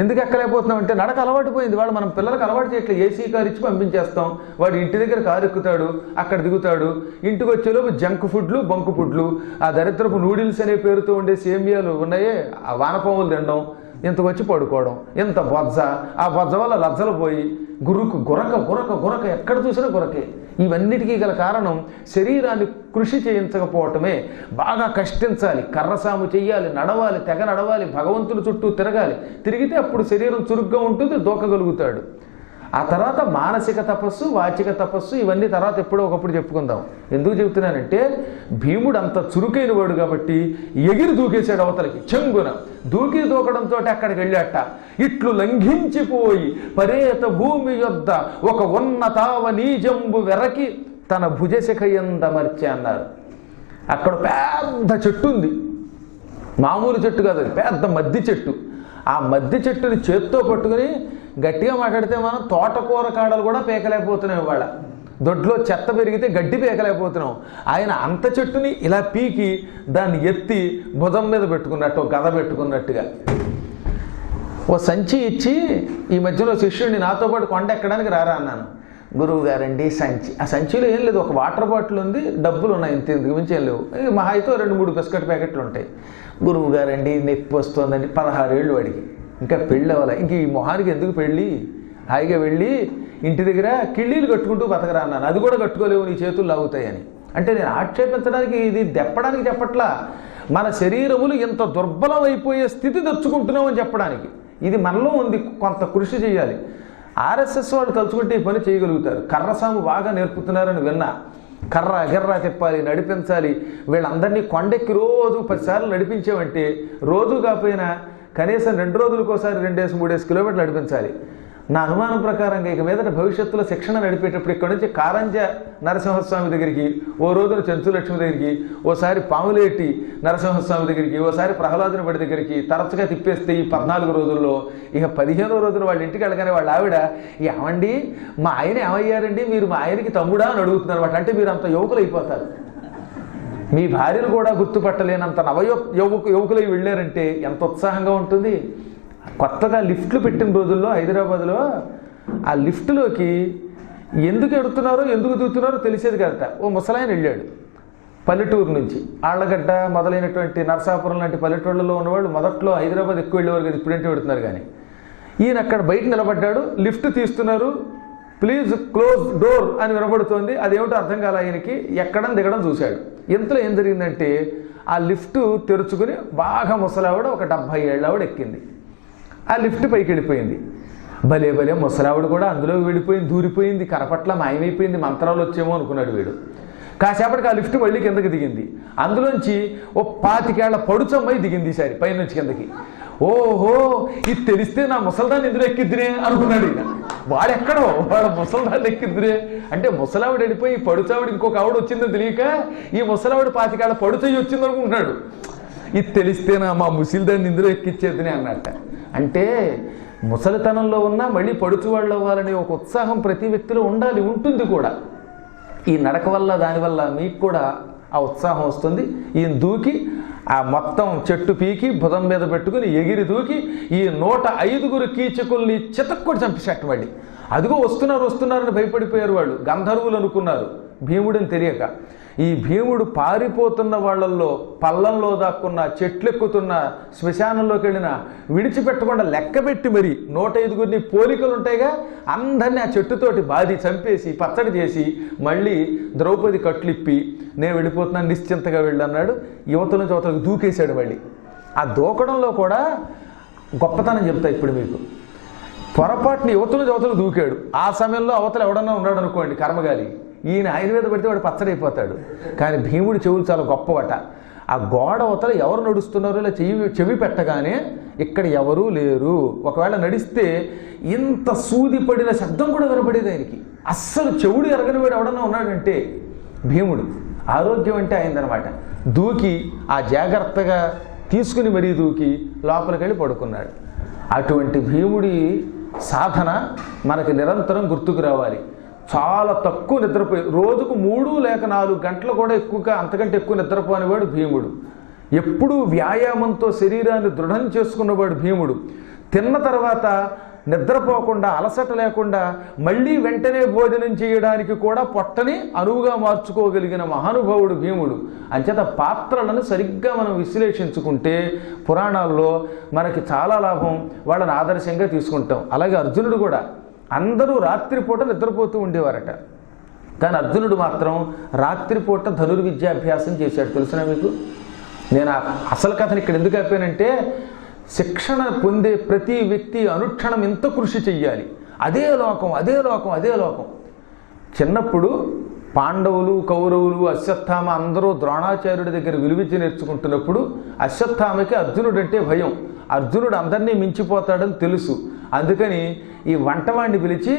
ఎందుకు ఎక్కలేకపోతున్నాం అంటే నడక అలవాటు పోయింది. వాళ్ళు మనం పిల్లలకు అలవాటు చేయట్లేదు. ఏసీ కారు ఇచ్చి పంపించేస్తాం. వాడు ఇంటి దగ్గర కారు ఎక్కుతాడు, అక్కడ దిగుతాడు. ఇంటికి వచ్చేలోపు జంక్ ఫుడ్లు, బంకు ఫుడ్లు, ఆ దరిద్రపు నూడిల్స్ అనే పేరుతో ఉండే సేమియాలు ఉన్నాయే, ఆ వానపాములు తినడం, ఇంతకు వచ్చి పడుకోవడం, ఇంత బొజ్జ. ఆ బొజ్జ వల్ల లజ్జలు పోయి గురక ఎక్కడ చూసినా గురకే. ఇవన్నిటికీ గల కారణం శరీరాన్ని కృషి చేయించకపోవటమే. బాగా కష్టించాలి, కర్రసాము చెయ్యాలి, నడవాలి, తెగ నడవాలి, భగవంతుని చుట్టూ తిరగాలి. తిరిగితే అప్పుడు శరీరం చురుగ్గా ఉంటుంది, దూకగలుగుతాడు. ఆ తర్వాత మానసిక తపస్సు, వాచిక తపస్సు, ఇవన్నీ తర్వాత ఎప్పుడో ఒకప్పుడు చెప్పుకుందాం. ఎందుకు చెబుతున్నానంటే భీముడు అంత చురుకైన వాడు కాబట్టి ఎగిరి దూకేశాడు అవతలకి. చెంగున దూకడంతో అక్కడికి వెళ్ళాట. ఇట్లు లంఘించిపోయి పరేత భూమి యొద్ద ఒక ఉన్నతావ నీజంబు వెరకి తన భుజశిఖ ఎందమర్చి అన్నారు. అక్కడ పెద్ద చెట్టు ఉంది, మామూలు చెట్టు కాదు, అది పెద్ద మద్ది చెట్టు. ఆ మద్ది చెట్టుని చేత్తో పట్టుకుని గట్టిగా మాట్లాడితే మనం తోటకూర కాడలు కూడా పీకలేకపోతున్నాం. ఇవాళ దొడ్లో చెత్త పెరిగితే గడ్డి పీకలేకపోతున్నాం. ఆయన అంత చెట్టుని ఇలా పీకి దాన్ని ఎత్తి భుజం మీద పెట్టుకున్నట్టు, గద పెట్టుకున్నట్టుగా ఓ సంచి ఇచ్చి, ఈ మధ్యలో శిష్యుడిని నాతో పాటు కొండ ఎక్కడానికి రారా అన్నాను. గురువు గారండి సంచి. ఆ సంచిలో ఏం లేదు, ఒక వాటర్ బాటిల్ ఉంది, డబ్బులు ఉన్నాయి, ఇంత మించి ఏం లేవు. మహా అయితే 2-3 బిస్కెట్ ప్యాకెట్లు ఉంటాయి. గురువు గారండి నొప్పి వస్తుందండి. 16 ఏళ్ళు వాడికి, ఇంకా పెళ్ళి అవ్వాలి. ఇంక ఈ మొహానికి ఎందుకు పెళ్ళి? హాయిగా వెళ్ళి ఇంటి దగ్గర కిళ్ళీలు కట్టుకుంటూ బతకరా అన్నాను. అది కూడా కట్టుకోలేవు, నీ చేతులు లాగుతాయని. అంటే నేను ఆక్షేపించడానికి, ఇది దెప్పడానికి చెప్పట్లా, మన శరీరములు ఎంత దుర్బలం అయిపోయే స్థితి తెచ్చుకుంటున్నామని చెప్పడానికి. ఇది మనలో ఉంది, కొంత కృషి చేయాలి. ఆర్ఎస్ఎస్ వాళ్ళు తలుచుకుంటే ఈ పని చేయగలుగుతారు. కర్రసాము బాగా నేర్పుతున్నారని విన్నా. గిర్రా తిప్పాలి, నడిపించాలి. వీళ్ళందరినీ కొండెక్కి రోజు 10 సార్లు నడిపించామంటే, రోజు కాకపోయినా కనీసం 2 రోజులకోసారి 2-3 కిలోమీటర్లు నడిపించాలి. నా అనుమానం ప్రకారంగా ఇక మీదట భవిష్యత్తులో శిక్షణ నడిపేటప్పుడు ఇక్కడ నుంచి కారంజ నరసింహస్వామి దగ్గరికి, ఓ రోజున చెంచులక్ష్మి దగ్గరికి, ఓసారి పాములేటి నరసింహస్వామి దగ్గరికి, ఓసారి ప్రహ్లాదుని బడి దగ్గరికి తరచుగా తిప్పేస్తే ఈ 14 రోజుల్లో ఇక 15వ రోజున వాళ్ళ ఇంటికి వెళ్ళగానే వాళ్ళ ఆవిడ, ఏమండి మా ఆయన ఏమయ్యారండి, మీరు మా ఆయనకి తమ్ముడా అని అడుగుతున్నారు అన్నమాట. అంటే మీరు అంత యువకులు అయిపోతారు. మీ భార్యను కూడా గుర్తుపట్టలేనంత యువకులై వెళ్ళారంటే ఎంత ఉత్సాహంగా ఉంటుంది. కొత్తగా లిఫ్ట్లు పెట్టిన రోజుల్లో హైదరాబాద్లో ఆ లిఫ్ట్లోకి ఎందుకు ఎడుతున్నారో ఎందుకు దిగుతున్నారో తెలిసేది కదట. ఓ ముసలాయన వెళ్ళాడు పల్లెటూరు నుంచి. ఆళ్లగడ్డ మొదలైనటువంటి నరసాపురం లాంటి పల్లెటూళ్ళలో ఉన్నవాళ్ళు మొదట్లో హైదరాబాద్ ఎక్కువ వెళ్ళేవారు కదా, ఇప్పుడంటే పెడుతున్నారు. కానీ ఈయన అక్కడ బయట నిలబడ్డాడు, లిఫ్ట్ తీస్తున్నారు, ప్లీజ్ క్లోజ్ డోర్ అని వినబడుతోంది. అదేమిటో అర్థం కాల ఆయనకి. ఎక్కడం దిగడం చూశాడు. ఇంతలో ఏం జరిగిందంటే ఆ లిఫ్ట్ తెరుచుకుని బాగా ముసలావిడ, ఒక 70 ఏళ్ళ ఆవిడ ఎక్కింది. ఆ లిఫ్ట్ పైకి వెళ్ళిపోయింది. భలే భలే ముసలావిడ కూడా అందులోకి వెళ్ళిపోయింది, దూరిపోయింది, కనపట్ల మాయమైపోయింది, మంత్రాలు వచ్చేమో అనుకున్నాడు వీడు. కాసేపటికి ఆ లిఫ్ట్ మళ్ళీ కిందకి దిగింది. అందులోంచి ఓ 25 ఏళ్ల పడుచమ్మాయి దిగింది ఈసారి పైనుంచి కిందకి. ఓహో, ఇది తెలిస్తే నా ముసల్దాన్ని ఇందులో ఎక్కిద్దిరే అనుకున్నాడు ఈయన. వాడెక్కడో వాడు ముసల్దాన్ని ఎక్కిద్దిరే అంటే ముసలావిడ వెళ్ళిపోయి పడుచావిడ ఇంకొక ఆవిడ వచ్చిందని తెలియక ఈ ముసలావిడ 25 ఏళ్ల పడుచయ్యి వచ్చింది అనుకుంటున్నాడు. ఇది తెలిస్తేనా మా ముసిల్దాన్ని ఇందులో ఎక్కిచ్చేద్దినే అన్నట్ట. అంటే ముసలితనంలో ఉన్నా మళ్ళీ పడుచు వాళ్ళు అవ్వాలనే ఒక ఉత్సాహం ప్రతి వ్యక్తిలో ఉండాలి, ఉంటుంది కూడా. ఈ నడక వల్ల దానివల్ల మీకు కూడా ఆ ఉత్సాహం వస్తుంది. ఈయన దూకి ఆ మొత్తం చెట్టు పీకి భుజం మీద పెట్టుకుని ఎగిరి దూకి ఈ 105 కీచకుల్ని చితక్కుని చంపేసేట్టు మళ్ళీ. అదిగో వస్తున్నారని భయపడిపోయారు వాళ్ళు, గంధర్వులు అనుకున్నారు భీముడిని తెలియక. ఈ భీముడు పారిపోతున్న వాళ్ళల్లో పల్లంలో దాక్కున్న, చెట్లెక్కుతున్న, శ్మశానంలోకి వెళ్ళిన విడిచిపెట్టకుండా లెక్కబెట్టి మరి 105 పోలికలు ఉంటాయిగా, అందరినీ ఆ చెట్టుతోటి బాది చంపేసి పచ్చడి చేసి మళ్ళీ ద్రౌపది కట్లిప్పి నేను వెళ్ళిపోతున్నాను నిశ్చింతగా వెళ్ళన్నాడు. యువతల నుంచి అవతలకు దూకేశాడు. మళ్ళీ ఆ దూకడంలో కూడా గొప్పతనం చెప్తా ఇప్పుడు మీకు. పొరపాటుని యువతల నుంచి అవతలకు దూకాడు. ఆ సమయంలో అవతల ఎవడన్నా ఉన్నాడు అనుకోండి కర్మగాలి, ఈయన ఆయన మీద పెడితే వాడు పచ్చడైపోతాడు. కానీ భీముడి చెవులు చాలా గొప్పవట. ఆ గోడ అవతల ఎవరు నడుస్తున్నారో ఇలా చెవి పెట్టగానే ఇక్కడ ఎవరూ లేరు. ఒకవేళ నడిస్తే ఇంత సూది పడిన శబ్దం కూడా వినపడేది ఆయనకి. అస్సలు చెవుడు ఎరగని వాడు ఎవడన్నా ఉన్నాడంటే భీముడు. ఆరోగ్యం అంటే అయిందనమాట. దూకి ఆ జాగ్రత్తగా తీసుకుని మరీ దూకి లోపలికి వెళ్ళి పడుకున్నాడు. అటువంటి భీముడి సాధన మనకి నిరంతరం గుర్తుకు రావాలి. చాలా తక్కువ నిద్రపోయి, రోజుకు 3 లేక 4 గంటలు కూడా ఎక్కువగా అంతకంటే ఎక్కువ నిద్రపోనివాడు భీముడు. ఎప్పుడూ వ్యాయామంతో శరీరాన్ని దృఢం చేసుకున్నవాడు భీముడు. తిన్న తర్వాత నిద్రపోకుండా, అలసట లేకుండా మళ్ళీ వెంటనే భోజనం చేయడానికి కూడా పొట్టని అనువుగా మార్చుకోగలిగిన మహానుభావుడు భీముడు. అంచేత పాత్రలను సరిగ్గా మనం విశ్లేషించుకుంటే పురాణాల్లో మనకి చాలా లాభం, వాళ్ళని ఆదర్శంగా తీసుకుంటాం. అలాగే అర్జునుడు కూడా. అందరూ రాత్రిపూట నిద్రపోతూ ఉండేవారట, కానీ అర్జునుడు మాత్రం రాత్రిపూట ధనుర్విద్యాభ్యాసం చేశాడు. తెలుసునా మీకు? నేను అసలు కథను ఇక్కడ ఎందుకు ఆపానంటే, శిక్షణ పొందే ప్రతి వ్యక్తి అనుక్షణం ఎంత కృషి చెయ్యాలి. అదే లోకం. చిన్నప్పుడు పాండవులు, కౌరవులు, అశ్వత్థామ అందరూ ద్రోణాచార్యుడి దగ్గర విలువిద్య నేర్చుకుంటున్నప్పుడు అశ్వత్థామకి అర్జునుడు అంటే భయం. అర్జునుడు అందరినీ మించిపోతాడని తెలుసు. అందుకని ఈ వంటవాడిని పిలిచి,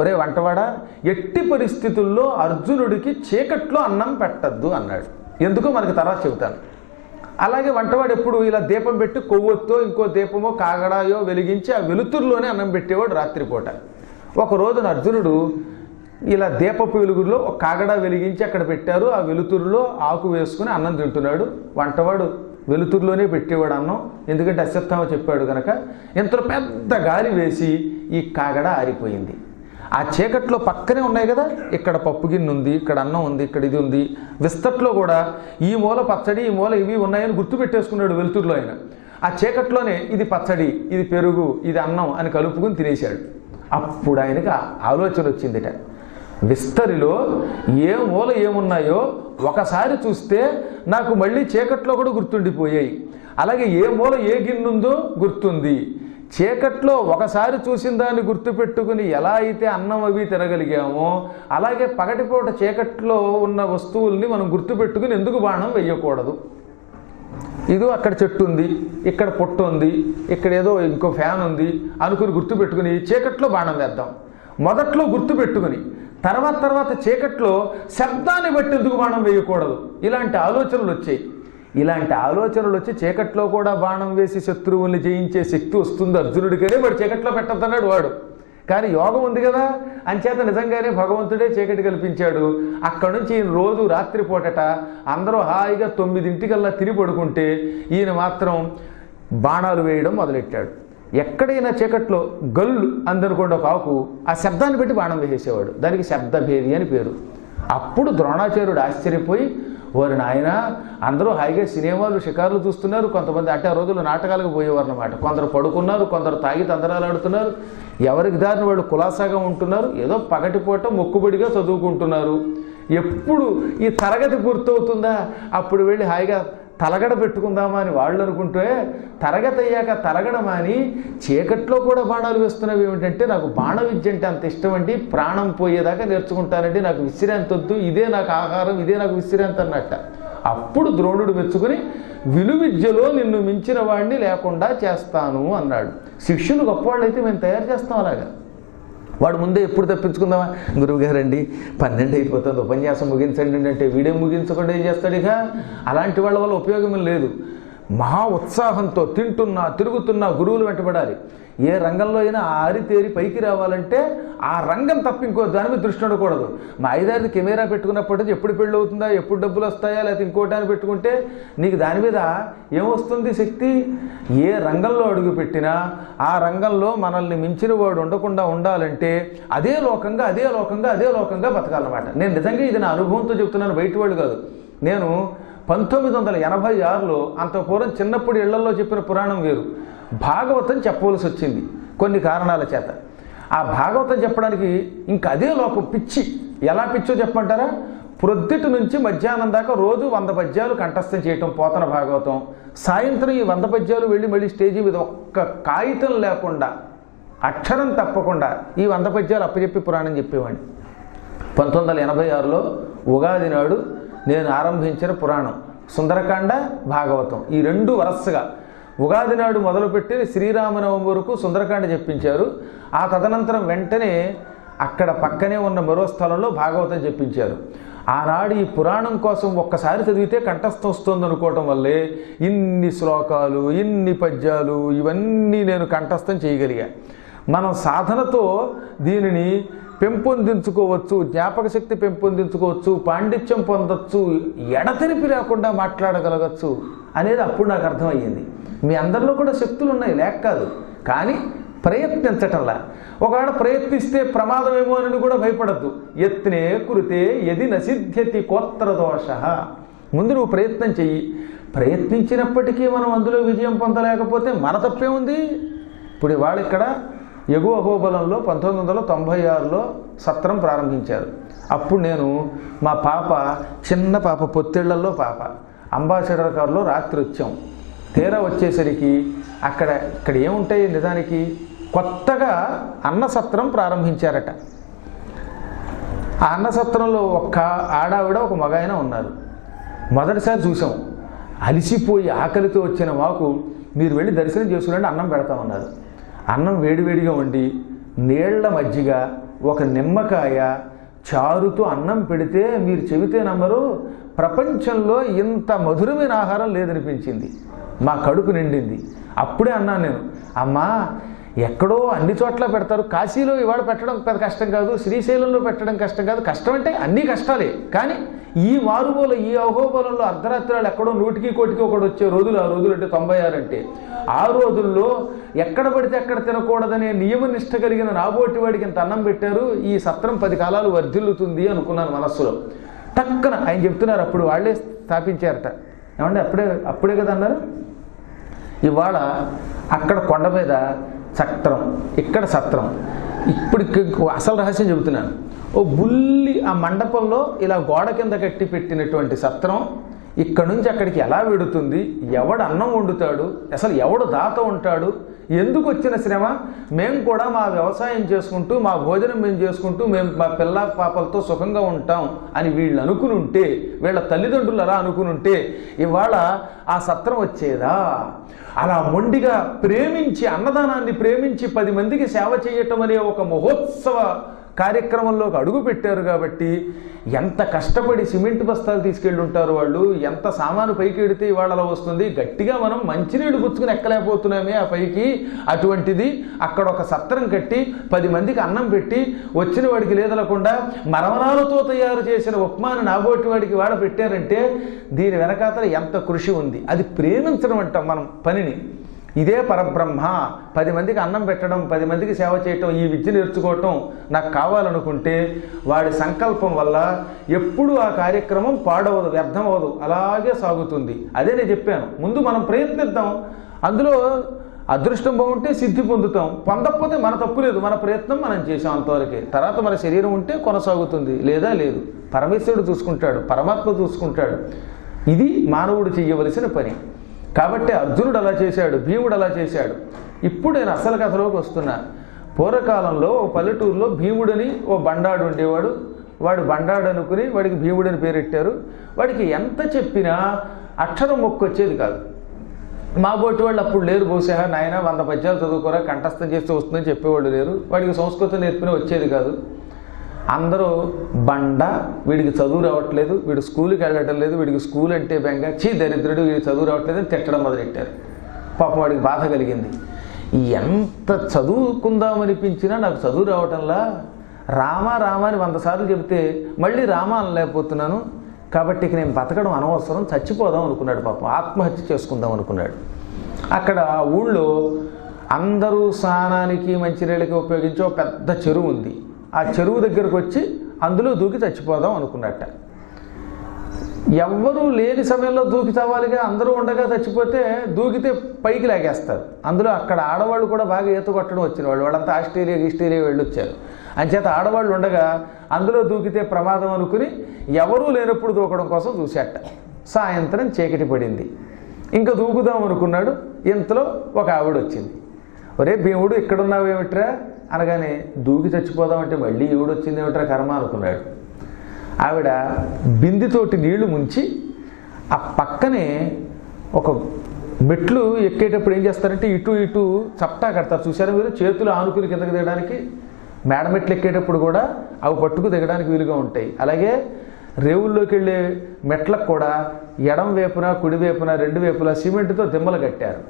ఒరే వంటవాడా, ఎట్టి పరిస్థితుల్లో అర్జునుడికి చీకట్లో అన్నం పెట్టద్దు అన్నాడు. ఎందుకో మనకి తర్వాత చెబుతాను. అలాగే వంటవాడు ఎప్పుడు ఇలా దీపం పెట్టి కొవ్వొత్తో ఇంకో దీపమో కాగడాయో వెలిగించి ఆ వెలుతురులోనే అన్నం పెట్టేవాడు రాత్రిపూట. ఒక రోజున అర్జునుడు ఇలా దీపపు వెలుగులో ఒక కాగడా వెలిగించి అక్కడ పెట్టారు. ఆ వెలుతురులో ఆకు వేసుకుని అన్నం తింటున్నాడు. వంటవాడు వెలుతురులోనే పెట్టేవాడు అన్నం, ఎందుకంటే అశ్వత్థామ చెప్పాడు కనుక. ఇంతలో పెద్ద గాలి వేసి ఈ కాగడా ఆరిపోయింది. ఆ చీకట్లో పక్కనే ఉన్నాయి కదా, ఇక్కడ పప్పు గిన్నె ఉంది, ఇక్కడ అన్నం ఉంది, ఇక్కడ ఇది ఉంది. విస్తట్లో కూడా ఈ మూల పచ్చడి, ఈ మూల ఇవి ఉన్నాయని గుర్తుపెట్టేసుకున్నాడు వెలుతురులో ఆయన. ఆ చీకట్లోనే ఇది పచ్చడి, ఇది పెరుగు, ఇది అన్నం అని కలుపుకుని తినేశాడు. అప్పుడు ఆయనకి ఆలోచన వచ్చిందిట, విస్తరిలో ఏ మూల ఏమున్నాయో ఒకసారి చూస్తే నాకు మళ్ళీ చీకట్లో కూడా గుర్తుండిపోయాయి. అలాగే ఏ మూల ఏ గిన్నెందో గుర్తుంది. చీకట్లో ఒకసారి చూసిన దాన్ని గుర్తుపెట్టుకుని ఎలా అయితే అన్నం అవి తినగలిగామో, అలాగే పగటిపూట చీకట్లో ఉన్న వస్తువుల్ని మనం గుర్తుపెట్టుకుని ఎందుకు బాణం వెయ్యకూడదు? ఇదో అక్కడ చెట్టు ఉంది, ఇక్కడ పొట్టు ఉంది, ఇక్కడ ఏదో ఇంకో ఫ్యాన్ ఉంది అనుకుని గుర్తుపెట్టుకుని చీకట్లో బాణం వేద్దాం. మొదట్లో గుర్తుపెట్టుకుని తర్వాత చీకట్లో శబ్దాన్ని బట్టి ఎందుకు బాణం వేయకూడదు? ఇలాంటి ఆలోచనలు వచ్చాయి. ఇలాంటి ఆలోచనలు వచ్చి చీకట్లో కూడా బాణం వేసి శత్రువుల్ని జయించే శక్తి వస్తుంది అర్జునుడికనే వాడు చీకట్లో పెట్టద్దన్నాడు వాడు. కానీ యోగం ఉంది కదా, అంచేత నిజంగానే భగవంతుడే చీకటి కల్పించాడు. అక్కడి నుంచి ఈయన రోజు రాత్రిపూటట అందరూ హాయిగా 9 తిరిగి పడుకుంటే ఈయన మాత్రం బాణాలు వేయడం మొదలెట్టాడు. ఎక్కడైనా చీకట్లో గల్లు అందనుకోండి ఒక ఆకు, ఆ శబ్దాన్ని బట్టి బాణం వేసేసేవాడు. దానికి శబ్దభేది అని పేరు. అప్పుడు ద్రోణాచార్యుడు ఆశ్చర్యపోయి, ఓరి నాయన, అందరూ హాయిగా సినిమాలు షికారులు చూస్తున్నారు, కొంతమంది అంటే ఆ రోజుల్లో నాటకాలకు పోయేవారు అన్నమాట. కొందరు పడుకున్నారు, కొందరు తాగి తందరాలు ఆడుతున్నారు, ఎవరికి దారిని వాళ్ళు కులాసాగా ఉంటున్నారు, ఏదో పగటిపూట మొక్కుబడిగా చదువుకుంటున్నారు. ఎప్పుడు ఈ తరగతి పూర్తవుతుందా అప్పుడు వెళ్ళి హాయిగా తలగడ పెట్టుకుందామా అని వాళ్ళు అనుకుంటే తరగతి అయ్యాక తలగడమని చీకట్లో కూడా బాణాలు వేస్తున్నవి ఏమిటంటే నాకు బాణ విద్య అంటే అంత ఇష్టం అండి, ప్రాణం పోయేదాకా నేర్చుకుంటానండి, నాకు విశ్రాంతి వద్దు, ఇదే నాకు ఆహారం, ఇదే నాకు విశ్రాంతి అన్నట్ట. అప్పుడు ద్రోణుడు మెచ్చుకుని విలువిద్యలో నిన్ను మించిన వాడిని లేకుండా చేస్తాను అన్నాడు. శిష్యులు గొప్పవాళ్ళు అయితే మేము తయారు చేస్తాం అలాగా. వాడు ముందే ఎప్పుడు తప్పించుకుందామా, గురువుగారండి 12 అయిపోతుంది ఉపన్యాసం ముగించండి అంటే వీడే ముగించకుండా ఏం చేస్తాడు? ఇక అలాంటి వాళ్ళ వల్ల ఉపయోగం లేదు. మహా ఉత్సాహంతో తింటున్నా తిరుగుతున్నా గురువులు వెంటబడాలి. ఏ రంగంలో అయినా ఆరితేరి పైకి రావాలంటే ఆ రంగం తప్ప ఇంకో దాని మీద దృష్టి ఉండకూడదు. మా ఐదారిది కెమెరా పెట్టుకున్నప్పటికీ ఎప్పుడు పెళ్ళి అవుతుందా, ఎప్పుడు డబ్బులు వస్తాయా, లేకపోతే ఇంకోటాన్ని పెట్టుకుంటే నీకు దాని మీద ఏమొస్తుంది శక్తి? ఏ రంగంలో అడుగు పెట్టినా ఆ రంగంలో మనల్ని మించిన వాడు ఉండకుండా ఉండాలంటే అదే లోకంగా అదే లోకంగా అదే లోకంగా బతకాలన్నమాట. నేను నిజంగా ఇది నా అనుభవంతో చెప్తున్నాను, బయట వాళ్ళు కాదు. నేను 1986లో అంత పూర్వం చిన్నప్పుడు ఇళ్లలో చెప్పిన పురాణం వేరు, భాగవతం చెప్పవలసి వచ్చింది కొన్ని కారణాల చేత. ఆ భాగవతం చెప్పడానికి ఇంకా అదే లోకం పిచ్చి. ఎలా పిచ్చో చెప్పమంటారా? ప్రొద్దుటి నుంచి మధ్యాహ్నం దాకా రోజు 100 పద్యాలు కంఠస్థం చేయటం పోతన భాగవతం. సాయంత్రం ఈ 100 పద్యాలు వెళ్ళి మళ్ళీ స్టేజీ మీద ఒక్క కాగితం లేకుండా అక్షరం తప్పకుండా ఈ 100 పద్యాలు అప్పచెప్పి పురాణం చెప్పేవాడిని. 1986లో ఉగాది నాడు నేను ఆరంభించిన పురాణం సుందరకాండ, భాగవతం. ఈ రెండు వరసగా ఉగాది నాడు మొదలుపెట్టి శ్రీరామనవమి వరకు సుందరకాండ చెప్పించారు. ఆ తదనంతరం వెంటనే అక్కడ పక్కనే ఉన్న మరో స్థలంలో భాగవతం చెప్పించారు. ఆనాడు ఈ పురాణం కోసం ఒక్కసారి చదివితే కంఠస్థం వస్తుంది అనుకోవటం వల్లే ఇన్ని శ్లోకాలు, ఇన్ని పద్యాలు ఇవన్నీ నేను కంఠస్థం చేయగలిగా. మనం సాధనతో దీనిని పెంపొందించుకోవచ్చు, జ్ఞాపక శక్తి పెంపొందించుకోవచ్చు, పాండిత్యం పొందొచ్చు, ఎడతెరిపి లేకుండా మాట్లాడగలగచ్చు అనేది అప్పుడు నాకు అర్థమయ్యింది. మీ అందరిలో కూడా శక్తులు ఉన్నాయి, లేక కాదు, కానీ ప్రయత్నించటంలా. ఒకవేళ ప్రయత్నిస్తే ప్రమాదమేమో అని కూడా భయపడద్దు. యత్నే కురుతే యది నసిద్ధ్యతి కోత్ర దోష. ముందు నువ్వు ప్రయత్నం చెయ్యి. ప్రయత్నించినప్పటికీ మనం అందులో విజయం పొందలేకపోతే మన తప్పే ఉంది. ఇప్పుడు ఇవాళ ఇక్కడ ఎగువ అహోబలంలో 1996లో సత్రం ప్రారంభించారు. అప్పుడు నేను మా పాప, చిన్న పాప, పొత్తిళ్లలో పాప, అంబాసిడర్ కారులో రాత్రి వచ్చాం. తీరా వచ్చేసరికి ఇక్కడ ఏముంటాయి నిజానికి, కొత్తగా అన్నసత్రం ప్రారంభించారట. ఆ అన్నసత్రంలో ఒక్క ఆడావిడ ఒక మగాయన ఉన్నారు. మొదటిసారి చూసాం. అలిసిపోయి ఆకలితో వచ్చిన మాకు మీరు వెళ్ళి దర్శనం చేసుకురండి, అన్నం పెడతామన్నారు. అన్నం వేడివేడిగా వండి నీళ్ల మజ్జిగ, ఒక నిమ్మకాయ, చారుతో అన్నం పెడితే మీరు చెబితే నమ్మరు, ప్రపంచంలో ఇంత మధురమైన ఆహారం లేదనిపించింది. మా కడుపు నిండింది. అప్పుడే అన్నాను నేను, అమ్మా ఎక్కడో అన్ని చోట్ల పెడతారు, కాశీలో ఇవాళ పెట్టడం పెద్ద కష్టం కాదు, శ్రీశైలంలో పెట్టడం కష్టం కాదు. కష్టం అంటే అన్నీ కష్టాలే, కానీ ఈ మారుమూల ఈ అహోబలంలో అర్ధరాత్రాలు ఎక్కడో 100కి 1 ఒకటి వచ్చే రోజులు, ఆ రోజులు అంటే 96 అంటే, ఆ రోజుల్లో ఎక్కడ పడితే అక్కడ తినకూడదనే నియమనిష్ట కలిగిన నాబోటి వాడికి ఇంత అన్నం పెట్టారు. ఈ సత్రం 10 కాలాలు వర్ధిల్లుతుంది అనుకున్నాను మనస్సులో. టక్కన ఆయన చెప్తున్నారు, అప్పుడు వాళ్ళే స్థాపించారట. ఏమంటే అప్పుడే కదా అన్నారు. ఇవాళ అక్కడ కొండ మీద సత్రం, ఇక్కడ సత్రం. ఇప్పుడు అసలు రహస్యం చెబుతున్నాను. ఓ బుల్లి ఆ మండపంలో ఇలా గోడ కింద కట్టి పెట్టినటువంటి సత్రం ఇక్కడ నుంచి అక్కడికి ఎలా వెడుతుంది, ఎవడు అన్నం వండుతాడు, అసలు ఎవడు దాత ఉంటాడు, ఎందుకు వచ్చిన శ్రమ, మేము కూడా మా వ్యవసాయం చేసుకుంటూ మా భోజనం మేము చేసుకుంటూ మేము మా పిల్ల పాపలతో సుఖంగా ఉంటాం అని వీళ్ళు అనుకుని ఉంటే, వీళ్ళ తల్లిదండ్రులు అలా అనుకుని ఉంటే ఇవాళ ఆ సత్రం వచ్చేదా? అలా మొండిగా ప్రేమించి, అన్నదానాన్ని ప్రేమించి 10 మందికి సేవ చేయటం అనే ఒక మహోత్సవ కార్యక్రమంలోకి అడుగు పెట్టారు. కాబట్టి ఎంత కష్టపడి సిమెంట్ బస్తాలు తీసుకెళ్ళి ఉంటారు వాళ్ళు, ఎంత సామాను పైకి ఎడితే ఇవాళ అలా వస్తుంది. గట్టిగా మనం మంచినీళ్ళు పుచ్చుకుని ఎక్కలేకపోతున్నామే ఆ పైకి. అటువంటిది అక్కడ ఒక సత్రం కట్టి 10 మందికి అన్నం పెట్టి వచ్చిన వాడికి లేదనకుండా మరమరాలతో తయారు చేసిన ఉప్మాను నాబోటి వాడికి వాడ పెట్టారంటే దీని వెనకాతల ఎంత కృషి ఉంది. అది ప్రేమించడం అంటాం మనం పనిని. ఇదే పరబ్రహ్మ. 10 మందికి అన్నం పెట్టడం, 10 మందికి సేవ చేయటం, ఈ విద్య నేర్చుకోవటం నాకు కావాలనుకుంటే వాడి సంకల్పం వల్ల ఎప్పుడూ ఆ కార్యక్రమం పాడవదు, వ్యర్థమవదు, అలాగే సాగుతుంది. అదే నేను చెప్పాను. ముందు మనం ప్రయత్నిద్దాం, అందులో అదృష్టం బాగుంటే సిద్ధి పొందుతాం, పొందకపోతే మన తప్పు లేదు, మన ప్రయత్నం మనం చేసాం అంతవరకే. తర్వాత మన శరీరం ఉంటే కొనసాగుతుంది, లేదా లేదు. పరమేశ్వరుడు చూసుకుంటాడు, పరమాత్మ చూసుకుంటాడు. ఇది మానవుడు చెయ్యవలసిన పని. కాబట్టి అర్జునుడు అలా చేశాడు, భీముడు అలా చేశాడు. ఇప్పుడు నేను అసలు కథలోకి వస్తున్నా. పూర్వకాలంలో ఓ పల్లెటూరులో భీముడని ఓ బండాడు ఉండేవాడు. వాడు బండాడు అనుకుని వాడికి భీముడని పేరెట్టారు. వాడికి ఎంత చెప్పినా అక్షరం మొక్కొచ్చేది కాదు. మా బోటి వాళ్ళు అప్పుడు లేరు, బహుశా నాయన 100 పద్యాలు చదువుకోరా కంఠస్థం చేస్తే వస్తుందని చెప్పేవాళ్ళు లేరు. వాడికి సంస్కృతం నేర్పిన వచ్చేది కాదు. అందరూ బండ, వీడికి చదువు రావట్లేదు, వీడు స్కూల్కి వెళ్ళటం లేదు, వీడికి స్కూల్ అంటే బెంగ, చీ దరిద్రుడు, వీడికి చదువు రావట్లేదు అని తిట్టడం మొదలెట్టారు. పాపం వాడికి బాధ కలిగింది. ఎంత చదువుకుందామనిపించినా నాకు చదువు రావటంలా, రామా రామా అని 100 సార్లు చెబితే మళ్ళీ రామా అనలేకపోతున్నాను, కాబట్టి ఇక నేను బతకడం అనవసరం, చచ్చిపోదాం అనుకున్నాడు. పాపం ఆత్మహత్య చేసుకుందాం అనుకున్నాడు. అక్కడ ఆ ఊళ్ళో అందరూ స్నానానికి మంచినీళ్ళకి ఉపయోగించే ఒక పెద్ద చెరువు ఉంది. ఆ చెరువు దగ్గరకు వచ్చి అందులో దూకి చచ్చిపోదాం అనుకున్నట్ట. ఎవ్వరూ లేని సమయంలో దూకి చావాలిగా, అందరూ ఉండగా చచ్చిపోతే దూకితే పైకి లాగేస్తారు. అందులో అక్కడ ఆడవాళ్ళు కూడా బాగా ఈత కొట్టడం వచ్చిన వాళ్ళు, వాళ్ళంతా ఆస్ట్రేలియా వెళ్ళొచ్చారు. అంచేత ఆడవాళ్ళు ఉండగా అందులో దూకితే ప్రమాదం అనుకుని ఎవరూ లేనప్పుడు దూకడం కోసం చూసేట. సాయంత్రం చీకటి పడింది, ఇంకా దూకుదాం అనుకున్నాడు. ఇంతలో ఒక ఆవిడ వచ్చింది. ఒరే భీముడు ఇక్కడున్నావేమిట్రా అనగానే, దూకి చచ్చిపోదామంటే మళ్ళీ ఈవిడ వచ్చింది ఏమిట్రా కర్మ అనుకున్నాడు. ఆవిడ బిందితోటి నీళ్లు ముంచి ఆ పక్కనే ఒక మెట్లు ఎక్కేటప్పుడు ఏం చేస్తారంటే ఇటు ఇటు చప్టా కడతారు, చూసారా మీరు, చేతులు ఆనుకుని కిందకి దిగడానికి. మేడమెట్లు ఎక్కేటప్పుడు కూడా అవి పట్టుకు దిగడానికి వీలుగా ఉంటాయి. అలాగే రేవుల్లోకి వెళ్ళే మెట్లకు కూడా ఎడం వైపున కుడి వైపున 2 వైపులా సిమెంట్తో దిమ్మలు కట్టారు.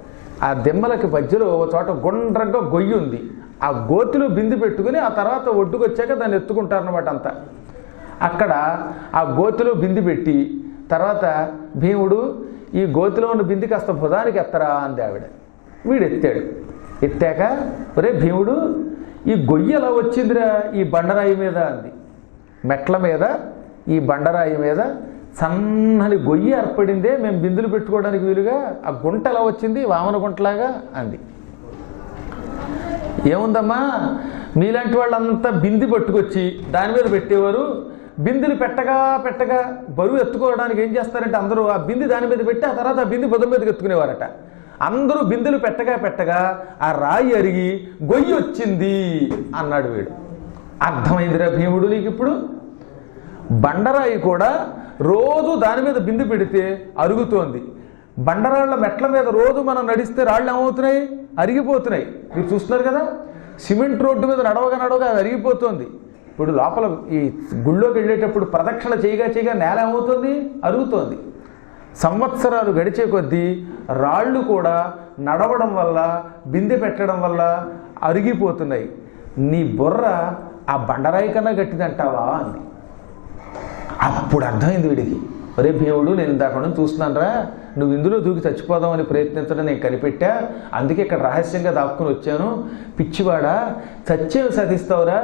ఆ దిమ్మలకి మధ్యలో ఒక చోట గుండ్రంగా గొయ్యి ఉంది. ఆ గోతిలో బింది పెట్టుకుని ఆ తర్వాత ఒడ్డుకు వచ్చాక దాన్ని ఎత్తుకుంటారనమాట అంతా. అక్కడ ఆ గోతిలో బింది పెట్టి తర్వాత భీముడు ఈ గోతిలో ఉన్న బింది కాస్త భుజానికి ఎత్తరా అంది ఆవిడ. వీడు ఎత్తాడు. ఎత్తాక ఒరే భీముడు ఈ గొయ్యి ఎలా వచ్చిందిరా ఈ బండరాయి మీద అంది. మెట్ల మీద ఈ బండరాయి మీద సన్నని గొయ్యి ఏర్పడిందే, మేము బిందులు పెట్టుకోవడానికి వీలుగా. ఆ గుంట ఎలా వచ్చింది, వామన గుంటలాగా అంది. ఏముందమ్మా, మీలాంటి వాళ్ళంతా బింది పట్టుకొచ్చి దాని మీద పెట్టేవారు. బిందులు పెట్టగా బరువు ఎత్తుకోవడానికి ఏం చేస్తారంటే అందరూ ఆ బింది దాని మీద పెట్టి ఆ తర్వాత ఆ బింది బుధం మీదకి ఎత్తుకునేవారట. అందరూ బిందులు పెట్టగా ఆ రాయి అరిగి గొయ్యి వచ్చింది అన్నాడు వీడు. అర్థమైందిరా భీముడు నీకు ఇప్పుడు? బండరాయి కూడా రోజు దాని మీద బిందు పెడితే అరుగుతోంది. బండరాళ్ళ మెట్ల మీద రోజు మనం నడిస్తే రాళ్ళు ఏమవుతున్నాయి, అరిగిపోతున్నాయి. మీరు చూస్తున్నారు కదా, సిమెంట్ రోడ్డు మీద నడవగా అది అరిగిపోతుంది. ఇప్పుడు లోపల ఈ గుళ్ళోకి వెళ్ళేటప్పుడు ప్రదక్షిణ చేయగా నేల ఏమవుతుంది, అరుగుతోంది. సంవత్సరాలు గడిచే కొద్దీ రాళ్ళు కూడా నడవడం వల్ల బిందె పెట్టడం వల్ల అరిగిపోతున్నాయి. నీ బుర్ర ఆ బండరాయి కన్నా గట్టిదంటావా అంది. అప్పుడు అర్థమైంది వీడికి. ఒరే భీముడు, నేను ఇందాక చూస్తున్నాను రా, నువ్వు ఇందులో దూకి చచ్చిపోదామని ప్రయత్నించడం నేను కనిపెట్టా, అందుకే ఇక్కడ రహస్యంగా దాక్కుని వచ్చాను. పిచ్చివాడా, చచ్చేవి సాధిస్తావురా,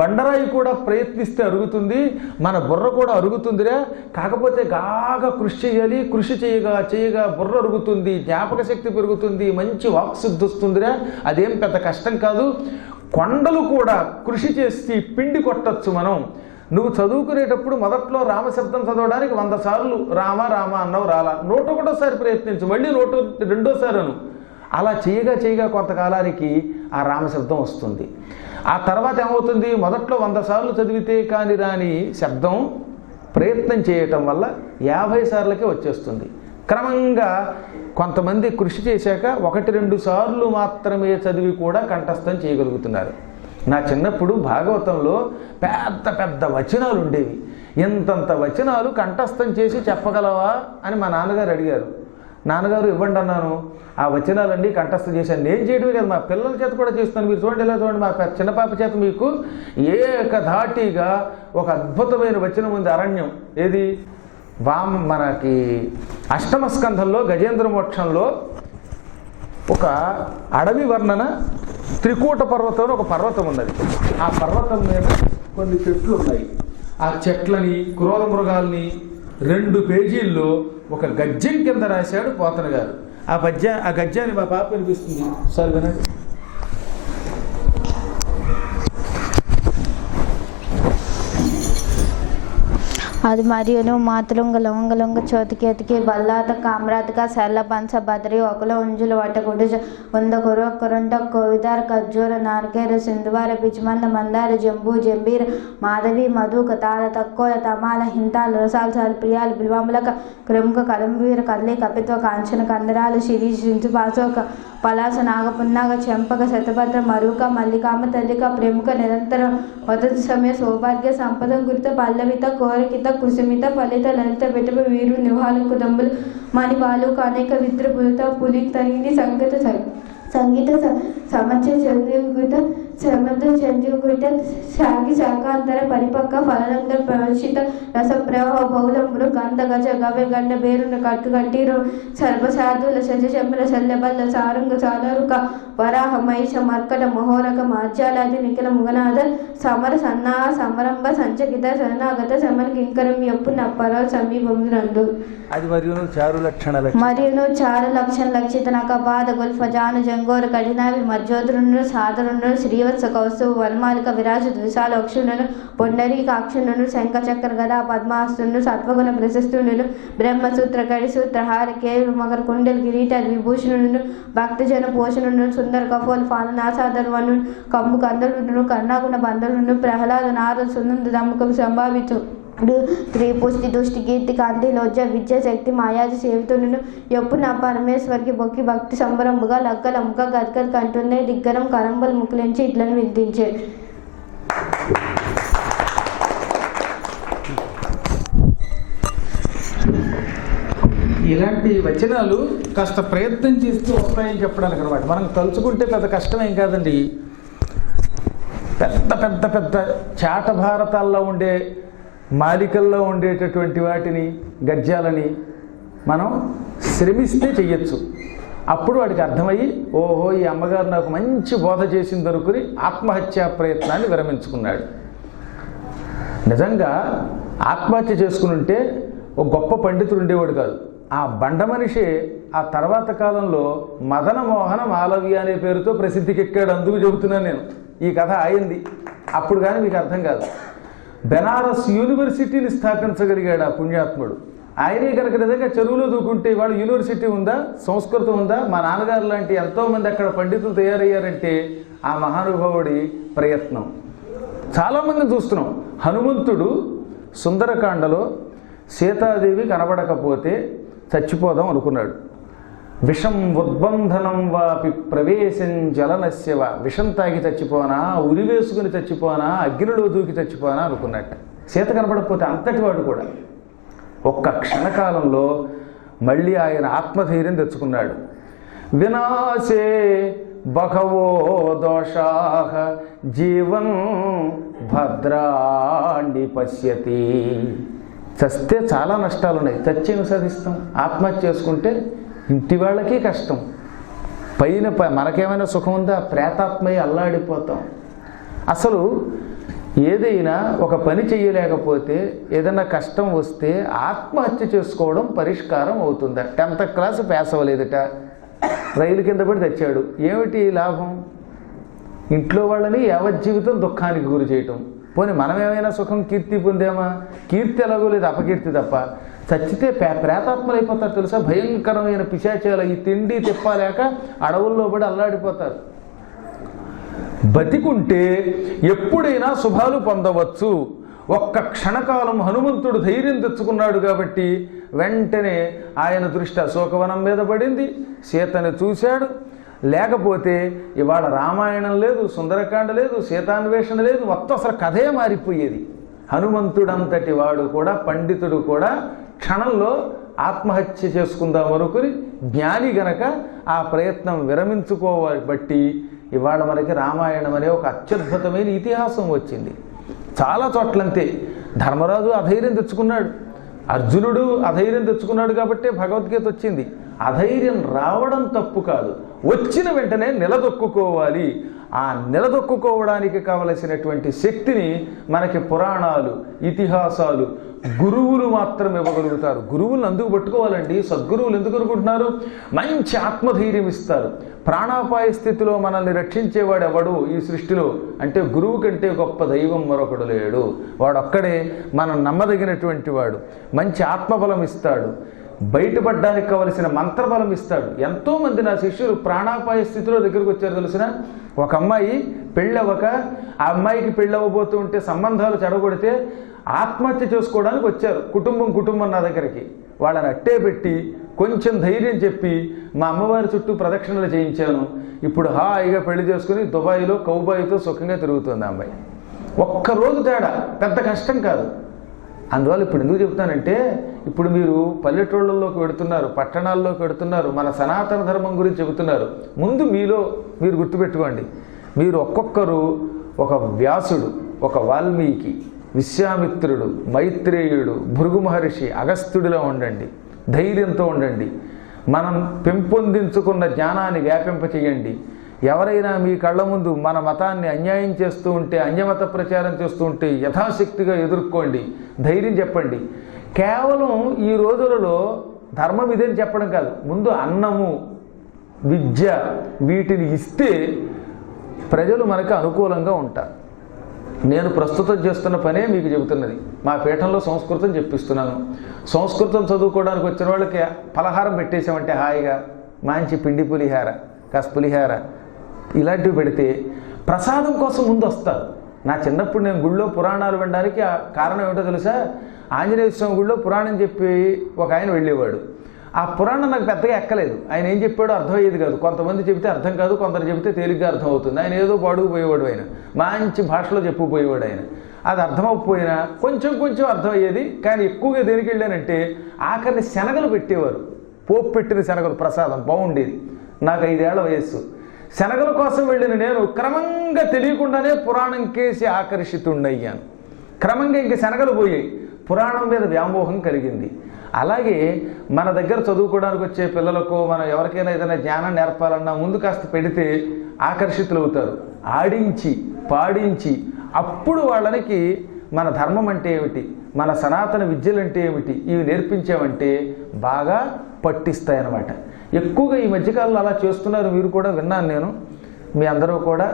బండరాయి కూడా ప్రయత్నిస్తే అరుగుతుంది, మన బుర్ర కూడా అరుగుతుందిరా. కాకపోతే బాగా కృషి చేయాలి, కృషి చేయగా బుర్ర అరుగుతుంది, జ్ఞాపక శక్తి పెరుగుతుంది, మంచి వాక్శుద్ధి వస్తుందిరా. అదేం పెద్ద కష్టం కాదు. కొండలు కూడా కృషి చేసి పిండి కొట్టచ్చు మనం. నువ్వు చదువుకునేటప్పుడు మొదట్లో రామశబ్దం చదవడానికి 100 సార్లు రామ రామ అన్నవు రాలా, 101సారి ప్రయత్నించు, మళ్ళీ 102సారి అను. అలా చేయగా కొంతకాలానికి ఆ రామశబ్దం వస్తుంది. ఆ తర్వాత ఏమవుతుంది, మొదట్లో 100 సార్లు చదివితే కానీ రాని శబ్దం ప్రయత్నం చేయటం వల్ల 50 సార్లకే వచ్చేస్తుంది. క్రమంగా కొంతమంది కృషి చేశాక 1-2 సార్లు మాత్రమే చదివి కూడా కంఠస్థం చేయగలుగుతున్నారు. నా చిన్నప్పుడు భాగవతంలో పెద్ద వచనాలు ఉండేవి. ఎంతంత వచనాలు కంఠస్థం చేసి చెప్పగలవా అని మా నాన్నగారు అడిగారు. నాన్నగారు ఇవ్వండి అన్నాను. ఆ వచనాలన్నీ కంఠస్థం చేశాను. నేను చేయడమే కదా, మా పిల్లల చేత కూడా చేస్తాను. మీరు చూడండి, ఇలా చూడండి, మా చిన్నపాప చేత మీకు ఏకధాటిగా ఒక అద్భుతమైన వచనం ఉంది. అరణ్యం ఏది, మనకి అష్టమ స్కంధంలో గజేంద్ర మోక్షంలో ఒక అడవి వర్ణన. త్రికూట పర్వతం అని ఒక పర్వతం ఉన్నది. ఆ పర్వతం మీద కొన్ని చెట్లు ఉన్నాయి. ఆ చెట్లని, క్రూర మృగాల్ని 2 పేజీల్లో ఒక గద్యం కింద రాశాడు పోతన గారు. ఆ గద్యాన్ని మా పాప వినిపిస్తుంది, సార్ వినండి. అది మరియును మాతృంగ లవంగలొంగ చోతికేతికి బల్లాత కామ్రాతక సరళ పంచ బదరి ఒకల ఉంజులు వటకుడు వంద కొరొక్కరుంట కోవిదార ఖర్జూర నారకేర సింధువార బిజ్మంద మందార జంబూ జంబీర మాధవి మధుక తాళ తక్కువ తమాల హింతాలు రసాలు సాలు ప్రియాలు బిల్వములక క్రముక కలంబీర కదలి కపిత్వ కాంచన కందరాలు శిరీ శించు పాసోక పలాస నాగపున్నాగ చెంపక శతభద్ర మరుక మల్లికామ తల్లిక ప్రముఖ నిరంతర వదతి సమయ సౌభాగ్య సంపద గురిత పల్లవిత కోరికిత కుసుమిత ఫలిత లలిత బిటప వీరు నివాళకు దంబులు మణిబాలు అనేక విద్ర పులిత పులి తగిని సంగీత సమస్య చంద్రకృత సమర్థ చంద్రకృత శాగి శాకాంతర పరిపక్వ ఫలనందర ప్రవర్షిత రస ప్రవాహ బౌలంబులు గంధ గజ గవ్య గండ బేరున కట్టు కట్టిరు సర్వసాధుల సజ శంబర శల్యబల్ల సారంగ సాధారుక వరాహ మహిష మర్కట మహోరక మార్జాలాది నిఖిల ముగనాథ సమర సన్నాహ సమరంభ సంచకిత శరణాగత సమర కింకరం ఎప్పు నప్పర సమీపమునందు అది మరియును చారు లక్షణ లక్షిత నక బాధ గుల్ఫజాను జంగోర కఠినావి మధ్యోధరుడు సాధరుడు శ్రీవత్స కౌస్తువు వనమాలిక విరాజ ద్విశాలక్షుడు పొండరీకాక్షుడు శంఖచక్ర గదా పద్మాస్తుడు సత్వగుణ ప్రశస్తుడు బ్రహ్మసూత్ర కడిసూత్రహార కేలు మకర కుండల్ కిరీట విభూషణుడు భక్తజన పోషణుడు సుందర కపోల్ ఫాలనాసాధర్వను కంబు కందలుడు కర్ణాగుణ బంధుడు ప్రహ్లాద నారద సుందర దమ్ముకం సంభావితు త్రిపుష్టి దుష్టి కీర్తి కాంతి లోజ్జ విద్య శక్తి మాయాజ సేవితుడును ఎప్పు నా పరమేశ్వరికి బొక్కి భక్తి సంబరంబుగా లక్కల ముఖ గద్గల్ కంటున్నే దిగ్గరం కరంబల్ ముక్కులించి ఇట్లను విధించే. ఇలాంటి వచనాలు కాస్త ప్రయత్నం చేస్తూ వస్తాయని చెప్పడానికి అనమాట. మనం తలుచుకుంటే పెద్ద కష్టమేం కాదండి. పెద్ద పెద్ద పెద్ద చాట భారతాల్లో ఉండే మాలికల్లో ఉండేటటువంటి వాటిని గద్యాలని మనం శ్రమిస్తే చెయ్యొచ్చు. అప్పుడు వాడికి అర్థమయ్యి ఓహో ఈ అమ్మగారు నాకు మంచి బోధ చేసింది అనుకుని ఆత్మహత్యా ప్రయత్నాన్ని విరమించుకున్నాడు. నిజంగా ఆత్మహత్య చేసుకుని ఉంటే ఒక గొప్ప పండితుడు ఉండేవాడు కాదు. ఆ బండ మనిషి ఆ తర్వాత కాలంలో మదన మోహన మాలవ్య అనే పేరుతో ప్రసిద్ధికి ఎక్కాడు. అందుకు చెబుతున్నాను నేను. ఈ కథ అయింది అప్పుడు, కానీ మీకు అర్థం కాదు. బెనారస్ యూనివర్సిటీని స్థాపించగలిగాడు ఆ పుణ్యాత్ముడు. ఆయనే కనుక నిజంగా చెరువులో దూకుంటే వాళ్ళు యూనివర్సిటీ ఉందా, సంస్కృతం ఉందా, మా నాన్నగారు లాంటి ఎంతోమంది అక్కడ పండితులు తయారయ్యారంటే ఆ మహానుభావుడి ప్రయత్నం. చాలామంది చూస్తున్నాం. హనుమంతుడు సుందరకాండలో సీతాదేవి కనబడకపోతే చచ్చిపోదాం అనుకున్నాడు. విషం ఉద్బంధనం వాపి ప్రవేశం జలనస్యవ, విషం తాగి చచ్చిపోనా, ఉరి వేసుకుని చచ్చిపోనా, అగ్నిలో దూకి చచ్చిపోనా అనుకున్నట్ట. సీత కనబడకపోతే అంతటి వాడు కూడా ఒక్క క్షణకాలంలో మళ్ళీ ఆయన ఆత్మధైర్యం తెచ్చుకున్నాడు. వినాశే బహవో దోషాః జీవన్ భద్రాణి పశ్యతి. చస్తే చాలా నష్టాలు ఉన్నాయి, చచ్చేమి సాధిస్తాం. ఆత్మహత్య చేసుకుంటే ఇంటి వాళ్ళకి కష్టం, పైన మనకేమైనా సుఖం ఉందా, ప్రేతాత్మయ్య అల్లాడిపోతాం. అసలు ఏదైనా ఒక పని చేయలేకపోతే ఏదైనా కష్టం వస్తే ఆత్మహత్య చేసుకోవడం పరిష్కారం అవుతుందా? 10th క్లాసు పాస్ అవ్వలేదట, రైలు కింద పడి తెచ్చాడు. ఏమిటి లాభం? ఇంట్లో వాళ్ళని యావజ్జీవితం దుఃఖానికి గురి చేయటం. పోనీ మనం ఏమైనా సుఖం కీర్తి పొందామా? కీర్తి ఎలాగో లేదు, అపకీర్తి తప్ప. చచ్చితే ప్రేతాత్మలు అయిపోతారు తెలుసా. భయంకరమైన పిశాచాలు ఈ తిండి తిప్పలేక అడవుల్లో పడి అల్లాడిపోతారు. బతికుంటే ఎప్పుడైనా శుభాలు పొందవచ్చు. ఒక్క క్షణకాలం హనుమంతుడు ధైర్యం తెచ్చుకున్నాడు కాబట్టి వెంటనే ఆయన దృష్టి అశోకవనం మీద పడింది. సీతని చూశాడు. లేకపోతే ఇవాళ రామాయణం లేదు, సుందరకాండ లేదు, సీతాన్వేషణ లేదు, మొత్తం అసలు కథే మారిపోయేది. హనుమంతుడంతటి వాడు కూడా, పండితుడు కూడా క్షణంలో ఆత్మహత్య చేసుకుందాం అనుకుని జ్ఞాని గనక ఆ ప్రయత్నం విరమించుకోవాలి. బట్టి ఇవాళ మనకి రామాయణం అనే ఒక అత్యద్భుతమైన ఇతిహాసం వచ్చింది. చాలా చోట్లంతే. ధర్మరాజు అధైర్యం తెచ్చుకున్నాడు, అర్జునుడు అధైర్యం తెచ్చుకున్నాడు కాబట్టే భగవద్గీత వచ్చింది. అధైర్యం రావడం తప్పు కాదు, వచ్చిన వెంటనే నిలదొక్కుకోవాలి. ఆ నిలదొక్కుకోవడానికి కావలసినటువంటి శక్తిని మనకి పురాణాలు, ఇతిహాసాలు, గురువులు మాత్రం ఇవ్వగలుగుతారు. గురువులను అందుకు పట్టుకోవాలండి. సద్గురువులు ఎందుకు అనుకుంటున్నారు? మంచి ఆత్మధైర్యం ఇస్తారు. ప్రాణాపాయ స్థితిలో మనల్ని రక్షించేవాడు ఎవడు ఈ సృష్టిలో అంటే గురువు కంటే గొప్ప దైవం మరొకడు లేడు. వాడొక్కడే మనం నమ్మదగినటువంటి వాడు. మంచి ఆత్మబలం ఇస్తాడు. బయటపడడానికి కావలసిన మంత్రబలం ఇస్తాడు. ఎంతోమంది నా శిష్యులు ప్రాణాపాయ స్థితిలో దగ్గరికి వచ్చారు తెలిసిన. ఒక అమ్మాయి పెళ్ళవక ఆ అమ్మాయికి పెళ్ళవబోతూ ఉంటే సంబంధాలు చెడగొడితే ఆత్మహత్య చేసుకోవడానికి వచ్చారు. కుటుంబం నా దగ్గరికి. వాళ్ళని అట్టే పెట్టి కొంచెం ధైర్యం చెప్పి మా అమ్మవారి చుట్టూ ప్రదక్షిణలు చేయించాను. ఇప్పుడు హాయిగా పెళ్లి చేసుకుని దుబాయ్లో కౌబాయితో సుఖంగా తిరుగుతుంది ఆ అమ్మాయి. ఒక్కరోజు తేడా, పెద్ద కష్టం కాదు. అందువల్ల ఇప్పుడు ఎందుకు చెప్తానంటే, ఇప్పుడు మీరు పల్లెటూళ్ళలోకి వెడుతున్నారు, పట్టణాల్లోకి వెడుతున్నారు, మన సనాతన ధర్మం గురించి చెబుతున్నారు. ముందు మీలో మీరు గుర్తుపెట్టుకోండి, మీరు ఒక్కొక్కరు ఒక వ్యాసుడు, ఒక వాల్మీకి, విశ్వామిత్రుడు, మైత్రేయుడు, భృగు మహర్షి, అగస్త్యుడిలో ఉండండి. ధైర్యంతో ఉండండి. మనం పెంపొందించుకున్న జ్ఞానాన్ని వ్యాపింప చేయండి. ఎవరైనా మీ కళ్ళ ముందు మన మతాన్ని అన్యాయం చేస్తూ ఉంటే, అన్యమత ప్రచారం చేస్తూ ఉంటే యథాశక్తిగా ఎదుర్కోండి. ధైర్యం చెప్పండి. కేవలం ఈ రోజులలో ధర్మం ఇదేని చెప్పడం కాదు, ముందు అన్నము, విద్య వీటిని ఇస్తే ప్రజలు మనకు అనుకూలంగా ఉంటారు. నేను ప్రస్తుతం చేస్తున్న పనే మీకు చెబుతున్నది. మా పీఠంలో సంస్కృతం చెప్పిస్తున్నాను. సంస్కృతం చదువుకోవడానికి వచ్చిన వాళ్ళకి పలహారం పెట్టేసామంటే హాయిగా మంచి పిండి పులిహార, కాస్త పులిహార ఇలాంటివి పెడితే ప్రసాదం కోసం ముందు వస్తారు. నా చిన్నప్పుడు నేను గుళ్ళో పురాణాలు వినడానికి కారణం ఏమిటో తెలుసా? ఆంజనేయ స్వామి గుళ్ళో పురాణం చెప్పి ఒక ఆయన వెళ్ళేవాడు. ఆ పురాణం నాకు పెద్దగా ఎక్కలేదు. ఆయన ఏం చెప్పాడో అర్థమయ్యేది కాదు. కొంతమంది చెబితే అర్థం కాదు, కొందరు చెబితే తేలిగ్గా అర్థం అవుతుంది. ఆయన ఏదో పాడుకుపోయేవాడు, ఆయన మంచి భాషలో చెప్పుకుపోయేవాడు. ఆయన అది అర్థమవకపోయినా కొంచెం అర్థమయ్యేది. కానీ ఎక్కువగా దేనికి వెళ్ళానంటే ఆఖరిని శనగలు పెట్టేవారు. పోపు పెట్టిన శనగలు ప్రసాదం బాగుండేది. నాకు 5 ఏళ్ల వయస్సు. శనగల కోసం వెళ్ళిన నేను క్రమంగా తెలియకుండానే పురాణం కేసి ఆకర్షితుడయ్యాను. క్రమంగా ఇంక శనగలు పోయాయి. పురాణం మీద వ్యామోహం కలిగింది. అలాగే మన దగ్గర చదువుకోవడానికి వచ్చే పిల్లలకు మనం ఎవరికైనా ఏదైనా జ్ఞానం నేర్పాలన్నా ముందు కాస్త పెడితే ఆకర్షితులు అవుతారు. ఆడించి పాడించి అప్పుడు వాళ్ళకి మన ధర్మం అంటే ఏమిటి, మన సనాతన విద్యలు అంటే ఏమిటి ఇవి నేర్పించామంటే బాగా పట్టిస్తాయన్నమాట. ఎక్కువగా ఈ మధ్యకాలంలో అలా చేస్తున్నారు. మీరు కూడా విన్నాను నేను. మీ అందరూ కూడా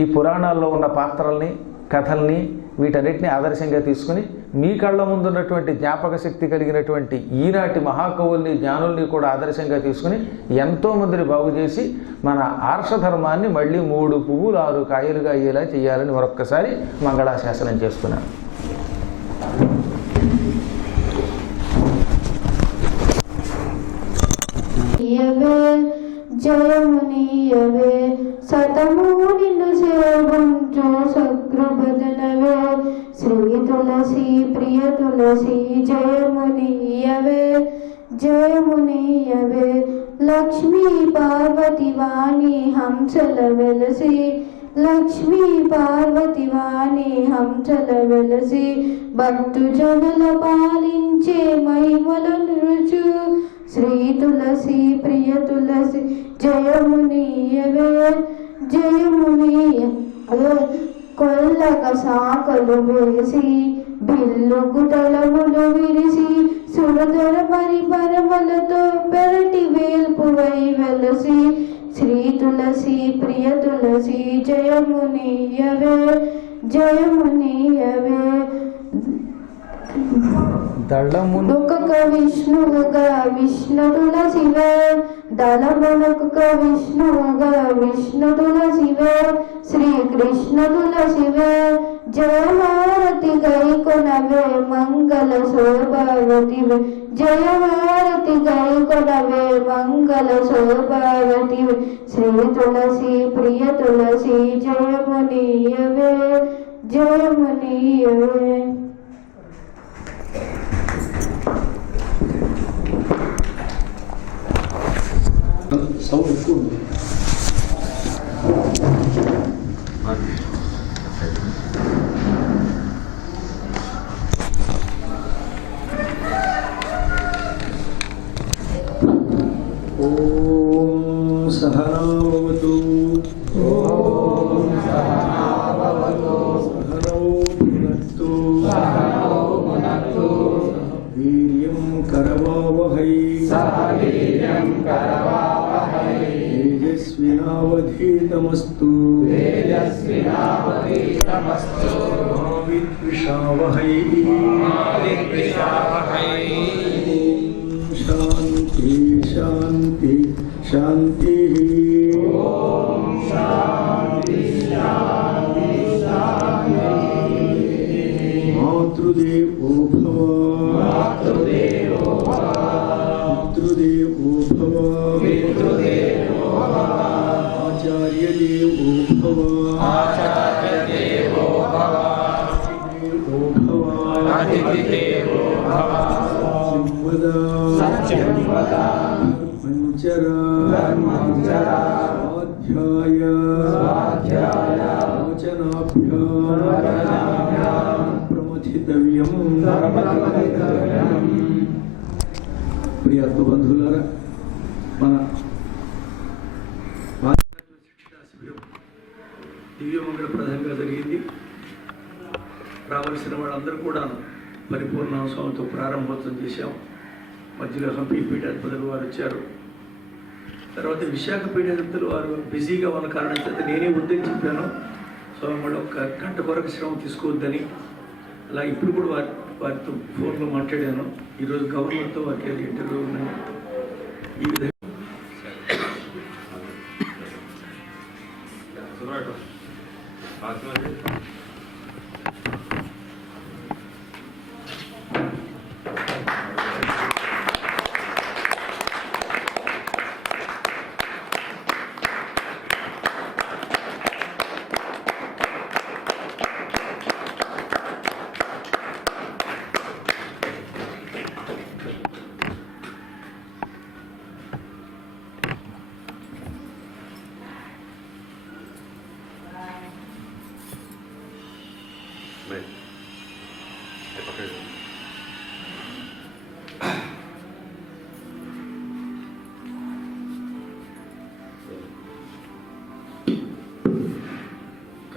ఈ పురాణాల్లో ఉన్న పాత్రల్ని, కథల్ని వీటన్నిటిని ఆదర్శంగా తీసుకుని మీ కళ్ళ ముందున్నటువంటి జ్ఞాపక శక్తి కలిగినటువంటి ఈనాటి మహాకవుల్ని, జ్ఞానుల్ని కూడా ఆదర్శంగా తీసుకుని ఎంతోమందిని బాగు చేసి మన ఆర్షధర్మాన్ని మళ్ళీ 3 పువ్వులు 6 కాయలుగా అయ్యేలా చేయాలని మరొక్కసారి మంగళాశాసనం చేస్తున్నాను. జయమునియవే సతమూనిను సేవంచు సకృబదనవే శ్రీ తులసి ప్రియ తులసి జయమునియవే జయమునియవే లక్ష్మీ పార్వతి వాణి హంసల వెలసి లక్ష్మీ పార్వతి వాణి హంసల వెలసి భక్తు జనుల పాలించే మహిమలను రుచు శ్రీ తులసి ప్రియ తులసి జయమునియవే జయమునియవే కొల్లక సాకలు వేసి బిల్లు గుటలములు విరిసి సురధర పరిపరమలతో పెరటి వేల్పువై వెలసి శ్రీ తులసి ప్రియ తులసి జయమునియవే జయమునియవే దళమునొక విష్ణువుగా విష్ణు తులసివే దళమునొక విష్ణువుగా విష్ణు తులసివే శ్రీకృష్ణ తులసివే జయహారతి గైకొనవే మంగళ శోభావతివే జయహారతి గైకొనవే మంగళ శోభావతివే శ్రీ తులసి ప్రియ తులసి జయమునియవే జయమునియవే. సౌండ్ ఎక్కువ ఉంది. ఓం సహనా భవతు. ఓం तेजस्विनावधीतमस्तु विद्विषावहै शांति शांति शांति मातृदेवो भव पितृदेवो भव आचार्यदेवो भव ప్రియాత్మ బంధువులారా, మన శిక్షణా శిబిరం దివ్యమంగళప్రదంగా జరిగింది. రావలసిన వాళ్ళందరూ కూడా పరిపూర్ణోత్సవంతో ప్రారంభోత్సవం చేశాం. మధ్యలో హంపి పీఠాధిపతులు వారు వచ్చారు. తర్వాత విశాఖ పీఠాధిపతులు వారు బిజీగా ఉన్న కారణం చేత నేనే వద్దని చెప్పాను. సో వాళ్ళు ఒక గంట కొరకు శ్రమ తీసుకోవద్దని. అలా ఇప్పుడు కూడా వారితో ఫోన్లో మాట్లాడాను. ఈరోజు గవర్నర్తో వారికి ఇంటర్వ్యూ ఉన్నాయి. ఈ విధంగా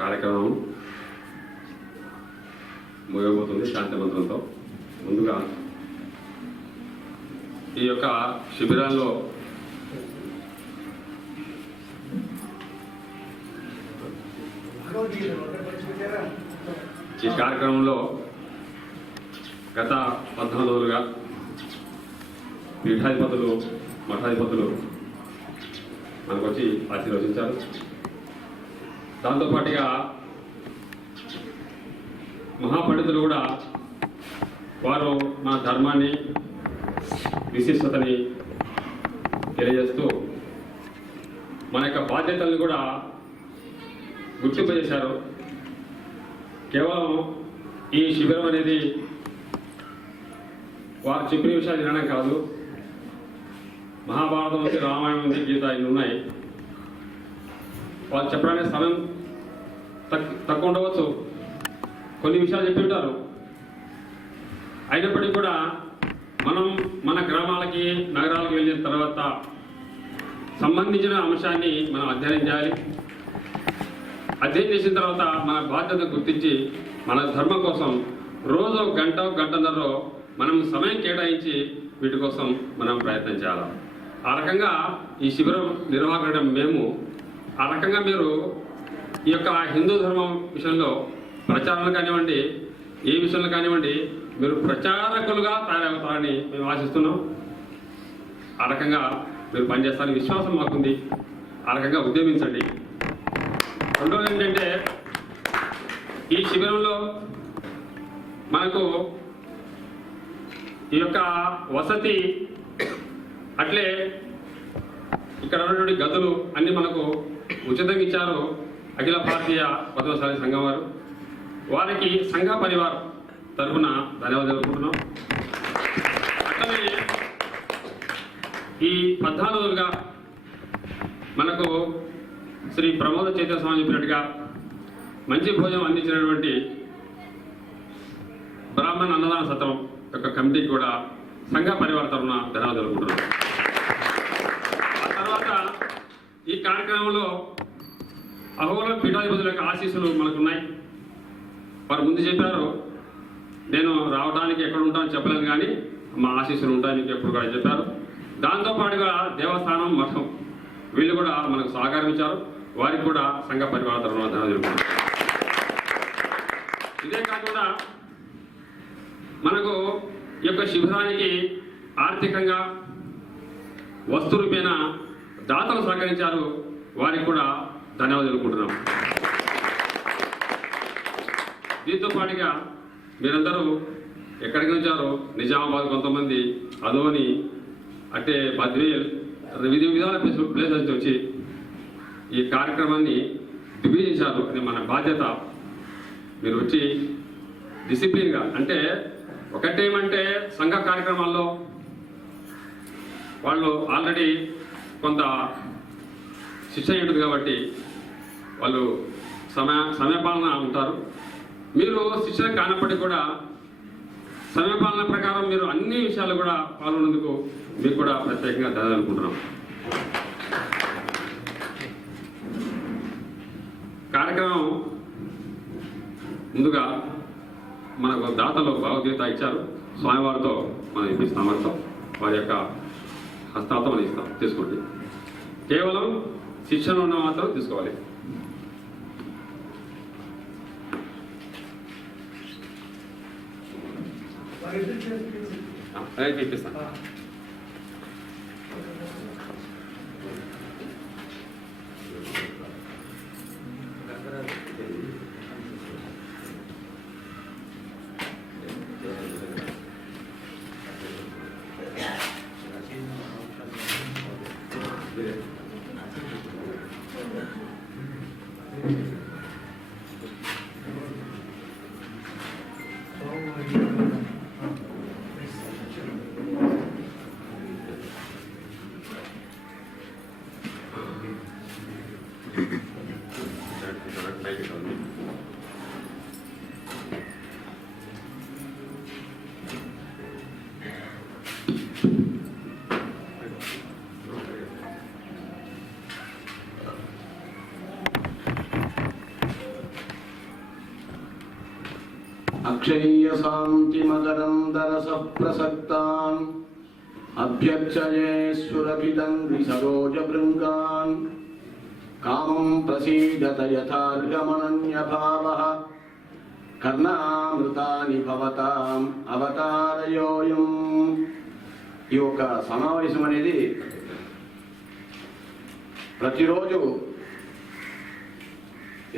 కార్యక్రమం ముగిపోతుంది శాంతి మంత్రంతో. ముందుగా ఈ యొక్క శిబిరాల్లో ఈ కార్యక్రమంలో గత 14 రోజులుగా పీఠాధిపతులు మఠాధిపతులు మనకు వచ్చి ఆశీర్వదించారు. దాంతోపాటుగా మహాపండితులు కూడా వారు మన ధర్మాన్ని విశిష్టతని తెలియజేస్తూ మన యొక్క బాధ్యతల్ని కూడా గుర్తింపజేశారు. కేవలం ఈ శిబిరం అనేది వారు చెప్పిన విషయాలు వినడం కాదు. మహాభారతం ఉంది, రామాయణం ఉంది, గీత ఇన్ని ఉన్నాయి. వాళ్ళు చెప్పడానికి సమయం తక్కువ ఉండవచ్చు, కొన్ని విషయాలు చెప్పి ఉంటారు. అయినప్పటికీ కూడా మనం మన గ్రామాలకి నగరాలకు వెళ్ళిన తర్వాత సంబంధించిన అంశాన్ని మనం అధ్యయనం చేయాలి. అధ్యయనం చేసిన తర్వాత మన బాధ్యత గుర్తించి మన ధర్మం కోసం రోజు గంటన్నర మనం సమయం కేటాయించి వీటి కోసం మనం ప్రయత్నం చేయాలి. ఆ రకంగా ఈ శిబిరం నిర్వాహకం మేము ఆ రకంగా మీరు ఈ యొక్క హిందూ ధర్మం విషయంలో ప్రచారాలు కానివ్వండి, ఏ విషయంలో కానివ్వండి, మీరు ప్రచారకులుగా తయారవుతారని మేము ఆశిస్తున్నాం. ఆ రకంగా మీరు పనిచేస్తారని విశ్వాసం మాకుంది. ఆ రకంగా ఉద్యమించండి. రెండోది ఏంటంటే, ఈ శిబిరంలో మనకు ఈ యొక్క వసతి అట్లే ఇక్కడ ఉన్నటువంటి గదులు అన్ని మనకు ఉచితంగా ఇచ్చారు అఖిల భారతీయ పద్మశాలి సంఘం వారు. వారికి సంఘ పరివార్ తరఫున ధన్యవాదాలు తెలుపుకుంటున్నాం. అట్లనే ఈ 14 రోజులుగా మనకు శ్రీ ప్రమోద చైతన్య స్వామి చెప్పినట్టుగా మంచి భోజనం అందించినటువంటి బ్రాహ్మణ అన్నదాన సత్రం యొక్క కమిటీకి కూడా సంఘ పరివార తరఫున ధన్యవాదాలు తెలుపుకుంటున్నాం. ఆ తర్వాత ఈ కార్యక్రమంలో అహోబల పీఠాధిపతుల యొక్క ఆశీస్సులు మనకున్నాయి. వారు ముందు చెప్పారు, నేను రావడానికి ఎక్కడ ఉంటానని చెప్పలేను, కానీ మా ఆశీస్సులు ఉంటాయి మీకు ఎప్పుడు కూడా చెప్పారు. దాంతోపాటుగా దేవస్థానం, మఠం వీళ్ళు కూడా మనకు సహకరించారు. వారికి కూడా సంఘ పరివార తరఫున ధన్యవాదాలు. ఇదే కాకుండా మనకు ఈ యొక్క శిబిరానికి ఆర్థికంగా వస్తు రూపేణ దాతలు సహకరించారు. వారికి కూడా ధన్యవాదాలు తెలుపుకుంటున్నాం. దీంతో పాటుగా మీరందరూ ఎక్కడికి వచ్చారో, నిజామాబాద్ కొంతమంది, అదోని, అంటే బద్వేల్, వివిధాల ప్లేసెస్ నుంచి వచ్చి ఈ కార్యక్రమాన్ని దిగ్విజయించారు. అది మన బాధ్యత. మీరు వచ్చి డిసిప్లిన్గా, అంటే ఒకటేమంటే సంఘ కార్యక్రమాల్లో వాళ్ళు ఆల్రెడీ కొంత శిక్షణ ఉంటుంది కాబట్టి వాళ్ళు సమయపాలన ఉంటారు. మీరు శిక్షణ కానప్పటికీ కూడా సమయపాలన ప్రకారం మీరు అన్ని విషయాలు కూడా పాల్గొనేందుకు మీకు కూడా ప్రత్యేకంగా ధన్యవాదాలు. కార్యక్రమం ముందుగా మనకు దాతలు భావగీత ఇచ్చారు. స్వామివారితో మనం ఇప్పిస్తాం. వారి యొక్క హస్తాలతో మనం ఇస్తాం. తీసుకోండి. కేవలం శిక్షణ ఉన్న మాత్రం తీసుకోవాలి. ఇప్పిస్తాం. अक्षय्यशान्तिमकरन्दरसप्रसक्तान् अभ्यक्षये सुरभिदङ्घ्रिसरोजभृङ्गान् कामं प्रसीदत यथार्घमनन्यभावः कर्णामृतानि भवताम् అవతారయోయం. ఈ ఒక సమావేశం అనేది ప్రతిరోజు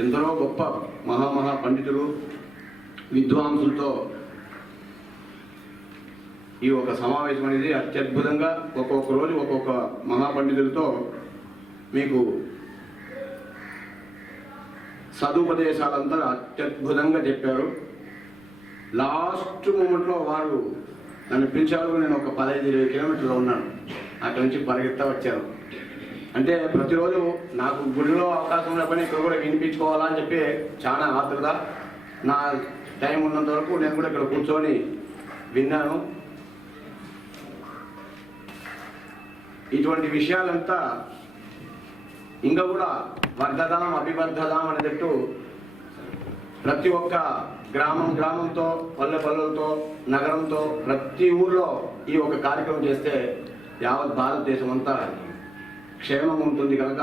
ఎందరో గొప్ప మహామహా పండితులు, విద్వాంసులతో ఈ ఒక సమావేశం అనేది అత్యద్భుతంగా ఒక్కొక్క రోజు ఒక్కొక్క మహాపండితులతో మీకు సదుపదేశాలంతా అత్యద్భుతంగా చెప్పారు. లాస్ట్ మూమెంట్లో వారు నన్ను పిలిచారు. నేను ఒక 15-20 కిలోమీటర్లో ఉన్నాను. అక్కడి నుంచి పరిగెత్తా వచ్చాను. అంటే ప్రతిరోజు నాకు గుడిలో అవకాశం ఉన్నప్పటికీ ఇక్కడ కూడా వినిపించుకోవాలా అని చెప్పి చాలా ఆతృత. నా టైం ఉన్నంత వరకు నేను కూడా ఇక్కడ కూర్చొని విన్నాను. ఇటువంటి విషయాలంతా ఇంకా కూడా వర్ధదాం అభివర్ధదాం అనేటట్టు ప్రతి ఒక్క గ్రామంతో, పల్లెలతో, నగరంతో, ప్రతి ఊర్లో ఈ ఒక కార్యక్రమం చేస్తే యావత్ భారతదేశం అంతా క్షేమం ఉంటుంది. కనుక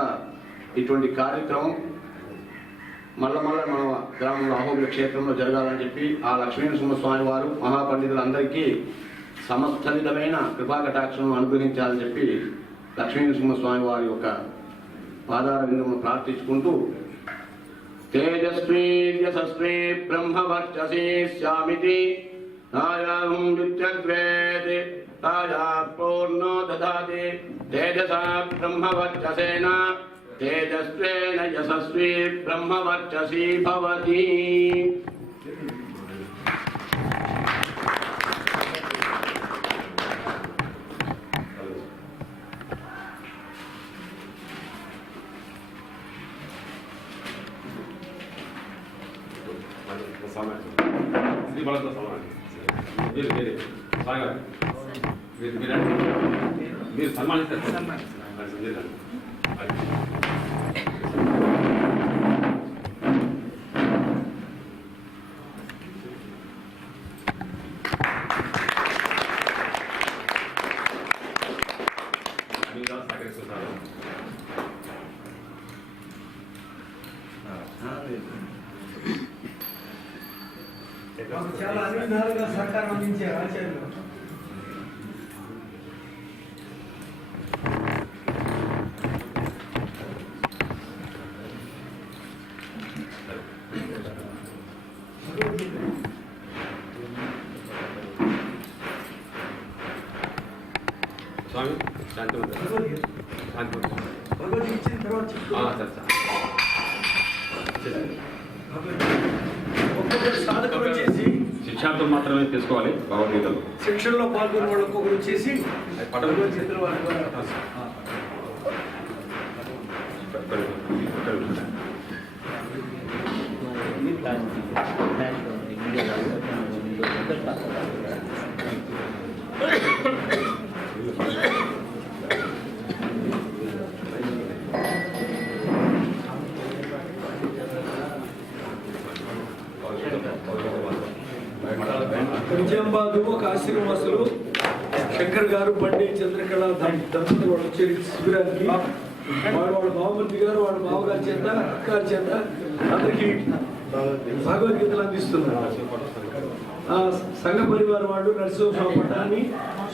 ఇటువంటి కార్యక్రమం మళ్ళా మన గ్రామంలో అహోబిల క్షేత్రంలో జరగాలని చెప్పి ఆ లక్ష్మీనరసింహస్వామి వారు మహాపండితులందరికీ సమస్త విధమైన కృపాకటాక్షను అనుగ్రహించాలని చెప్పి లక్ష్మీనరసింహస్వామి వారి యొక్క పాదార విందమును ప్రార్థించుకుంటూ తేజస్వీ యశస్వీ బ్రహ్మవర్చసీ స్యామితి నాయాహం విద్యగ్రేతి తాయా పూర్ణో దదాతి తేజసా బ్రహ్మవర్చసేన తేజస్వేన యశస్వీ బ్రహ్మవర్చసీ భవతి. మీరు సన్మానిస్తారు. సహకారం అందించే ఆచార్యులు స్వామి శాంతి భగవద్గీత ఇచ్చిన తర్వాత ఒక్కొక్కరు సాధకులు వచ్చేసి శిక్షార్థం మాత్రమే తీసుకోవాలి భగవద్గీతలో. శిక్షణలో పాల్గొనే వాళ్ళు ఒక్కొక్కరు వచ్చేసి భగవద్గీతలో వాళ్ళు విజయంబాబు ఒక ఆశ్రమవాసులు శంకర్ గారు బండి చంద్రకళ దంపతులు వాళ్ళు వచ్చారు శిబిరానికి. వాళ్ళ బావమూర్తి గారు వాళ్ళ బావగారి చేత అక్కగారి చేత అందరికి భగవద్గీతలు అందిస్తున్నారు. సంఘ పరివారం వాళ్ళు నరసింహస్వామి పట్టాన్ని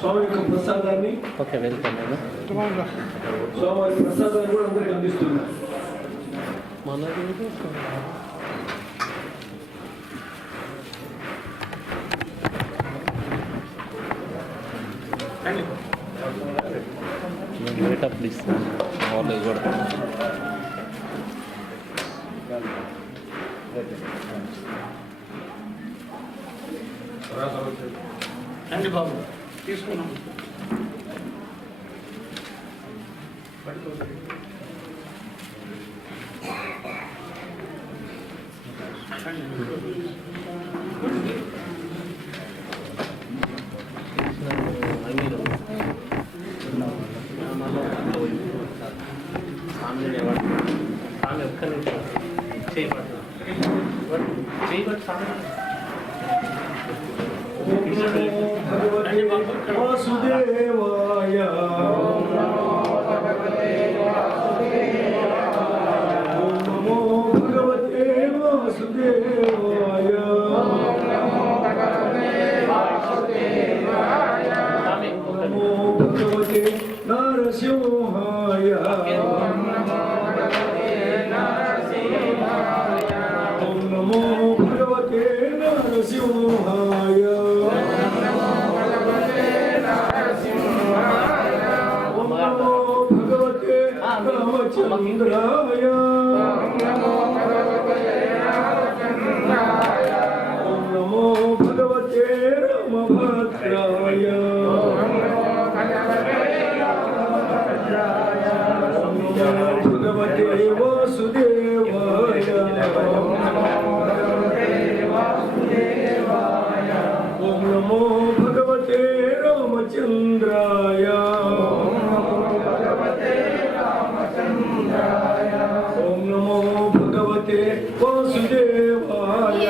స్వామి యొక్క ప్రసాదాన్ని స్వామి ప్రసాదాన్ని కూడా అందరికి అందిస్తున్నారు. ప్లీజ్ ఆల్రెడీ కూడా అండి బాబు తీసుకున్నాం. వాసుదేవాయ ఓం నమో భగవతే వాసుదేవాయ నమో భగవతే నరసింహాయ ఓం నమో భగవతే నరసింహాయ ఓం నమో భగవతే రామచంద్రాయ ఓం నమో భగవతే రామభద్రాయ ఓం నమో భగవతే వాసుదేవాయ ఓం నమో భగవతే రామచంద్రాయ ఓం నమో భగవతే వాసుదేవాయ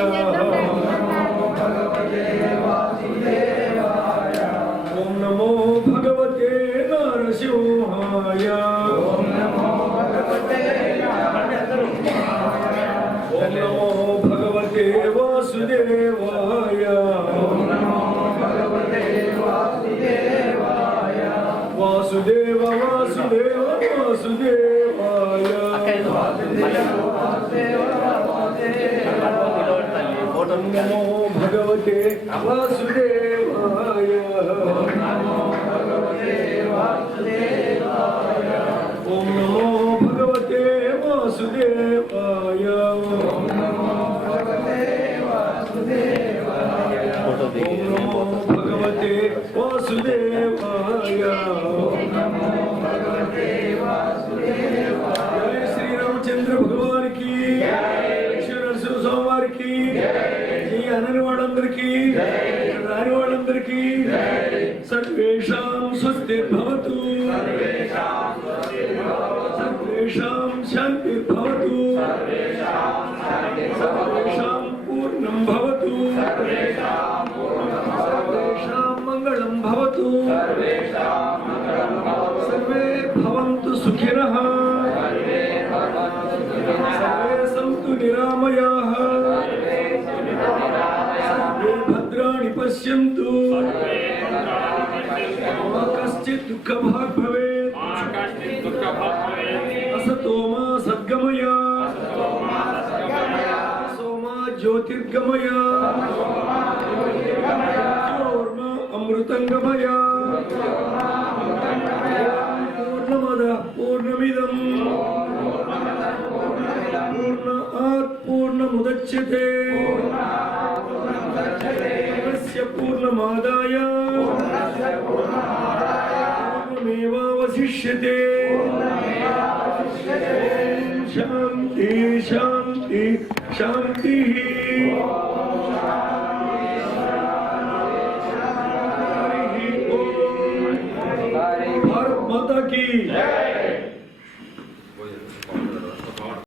ఓం నమో భగవతే నరసింహాయ ఓం నమో భగవతే వాసుదేవాయ వాసుదేవ వాసుదేవ వాసుదేవాయ ఓం నమో భగవతే వాసుదేవాయ ఓం నమో భగవతే వాసుదేవాయ ఓం నమో భగవతే వాసుదేవాయ జయ శ్రీరామచంద్ర భగవాన్ కి నరసింహ స్వామి వారికి ఈ అనని వాళ్ళందరికీ రాని వాళ్ళందరికీ సర్వేషాం స్వస్తిర్భవతు సర్వేషాం శాంతిర్భవతు సర్వేషాం పూర్ణం భవతు సర్వేషాం మంగళం భవతు సర్వే భవంతు సుఖినః సర్వే సంతు నిరామయాః సర్వే భద్రాణి పశ్యంతు మా కశ్చిత్ దుఃఖభాగ్ భవేత్ असतो मा सद्गमय असो मा ज्योतिर्गमय ज्योर्मा अमृतंगमय पूर्णमदः पूर्णमिदं पूर्णात् पूर्णमुदच्यते पूर्णस्य पूर्णमादाय पूर्णमेवावशिष्यते। शांति शांति शांति। भारत माता की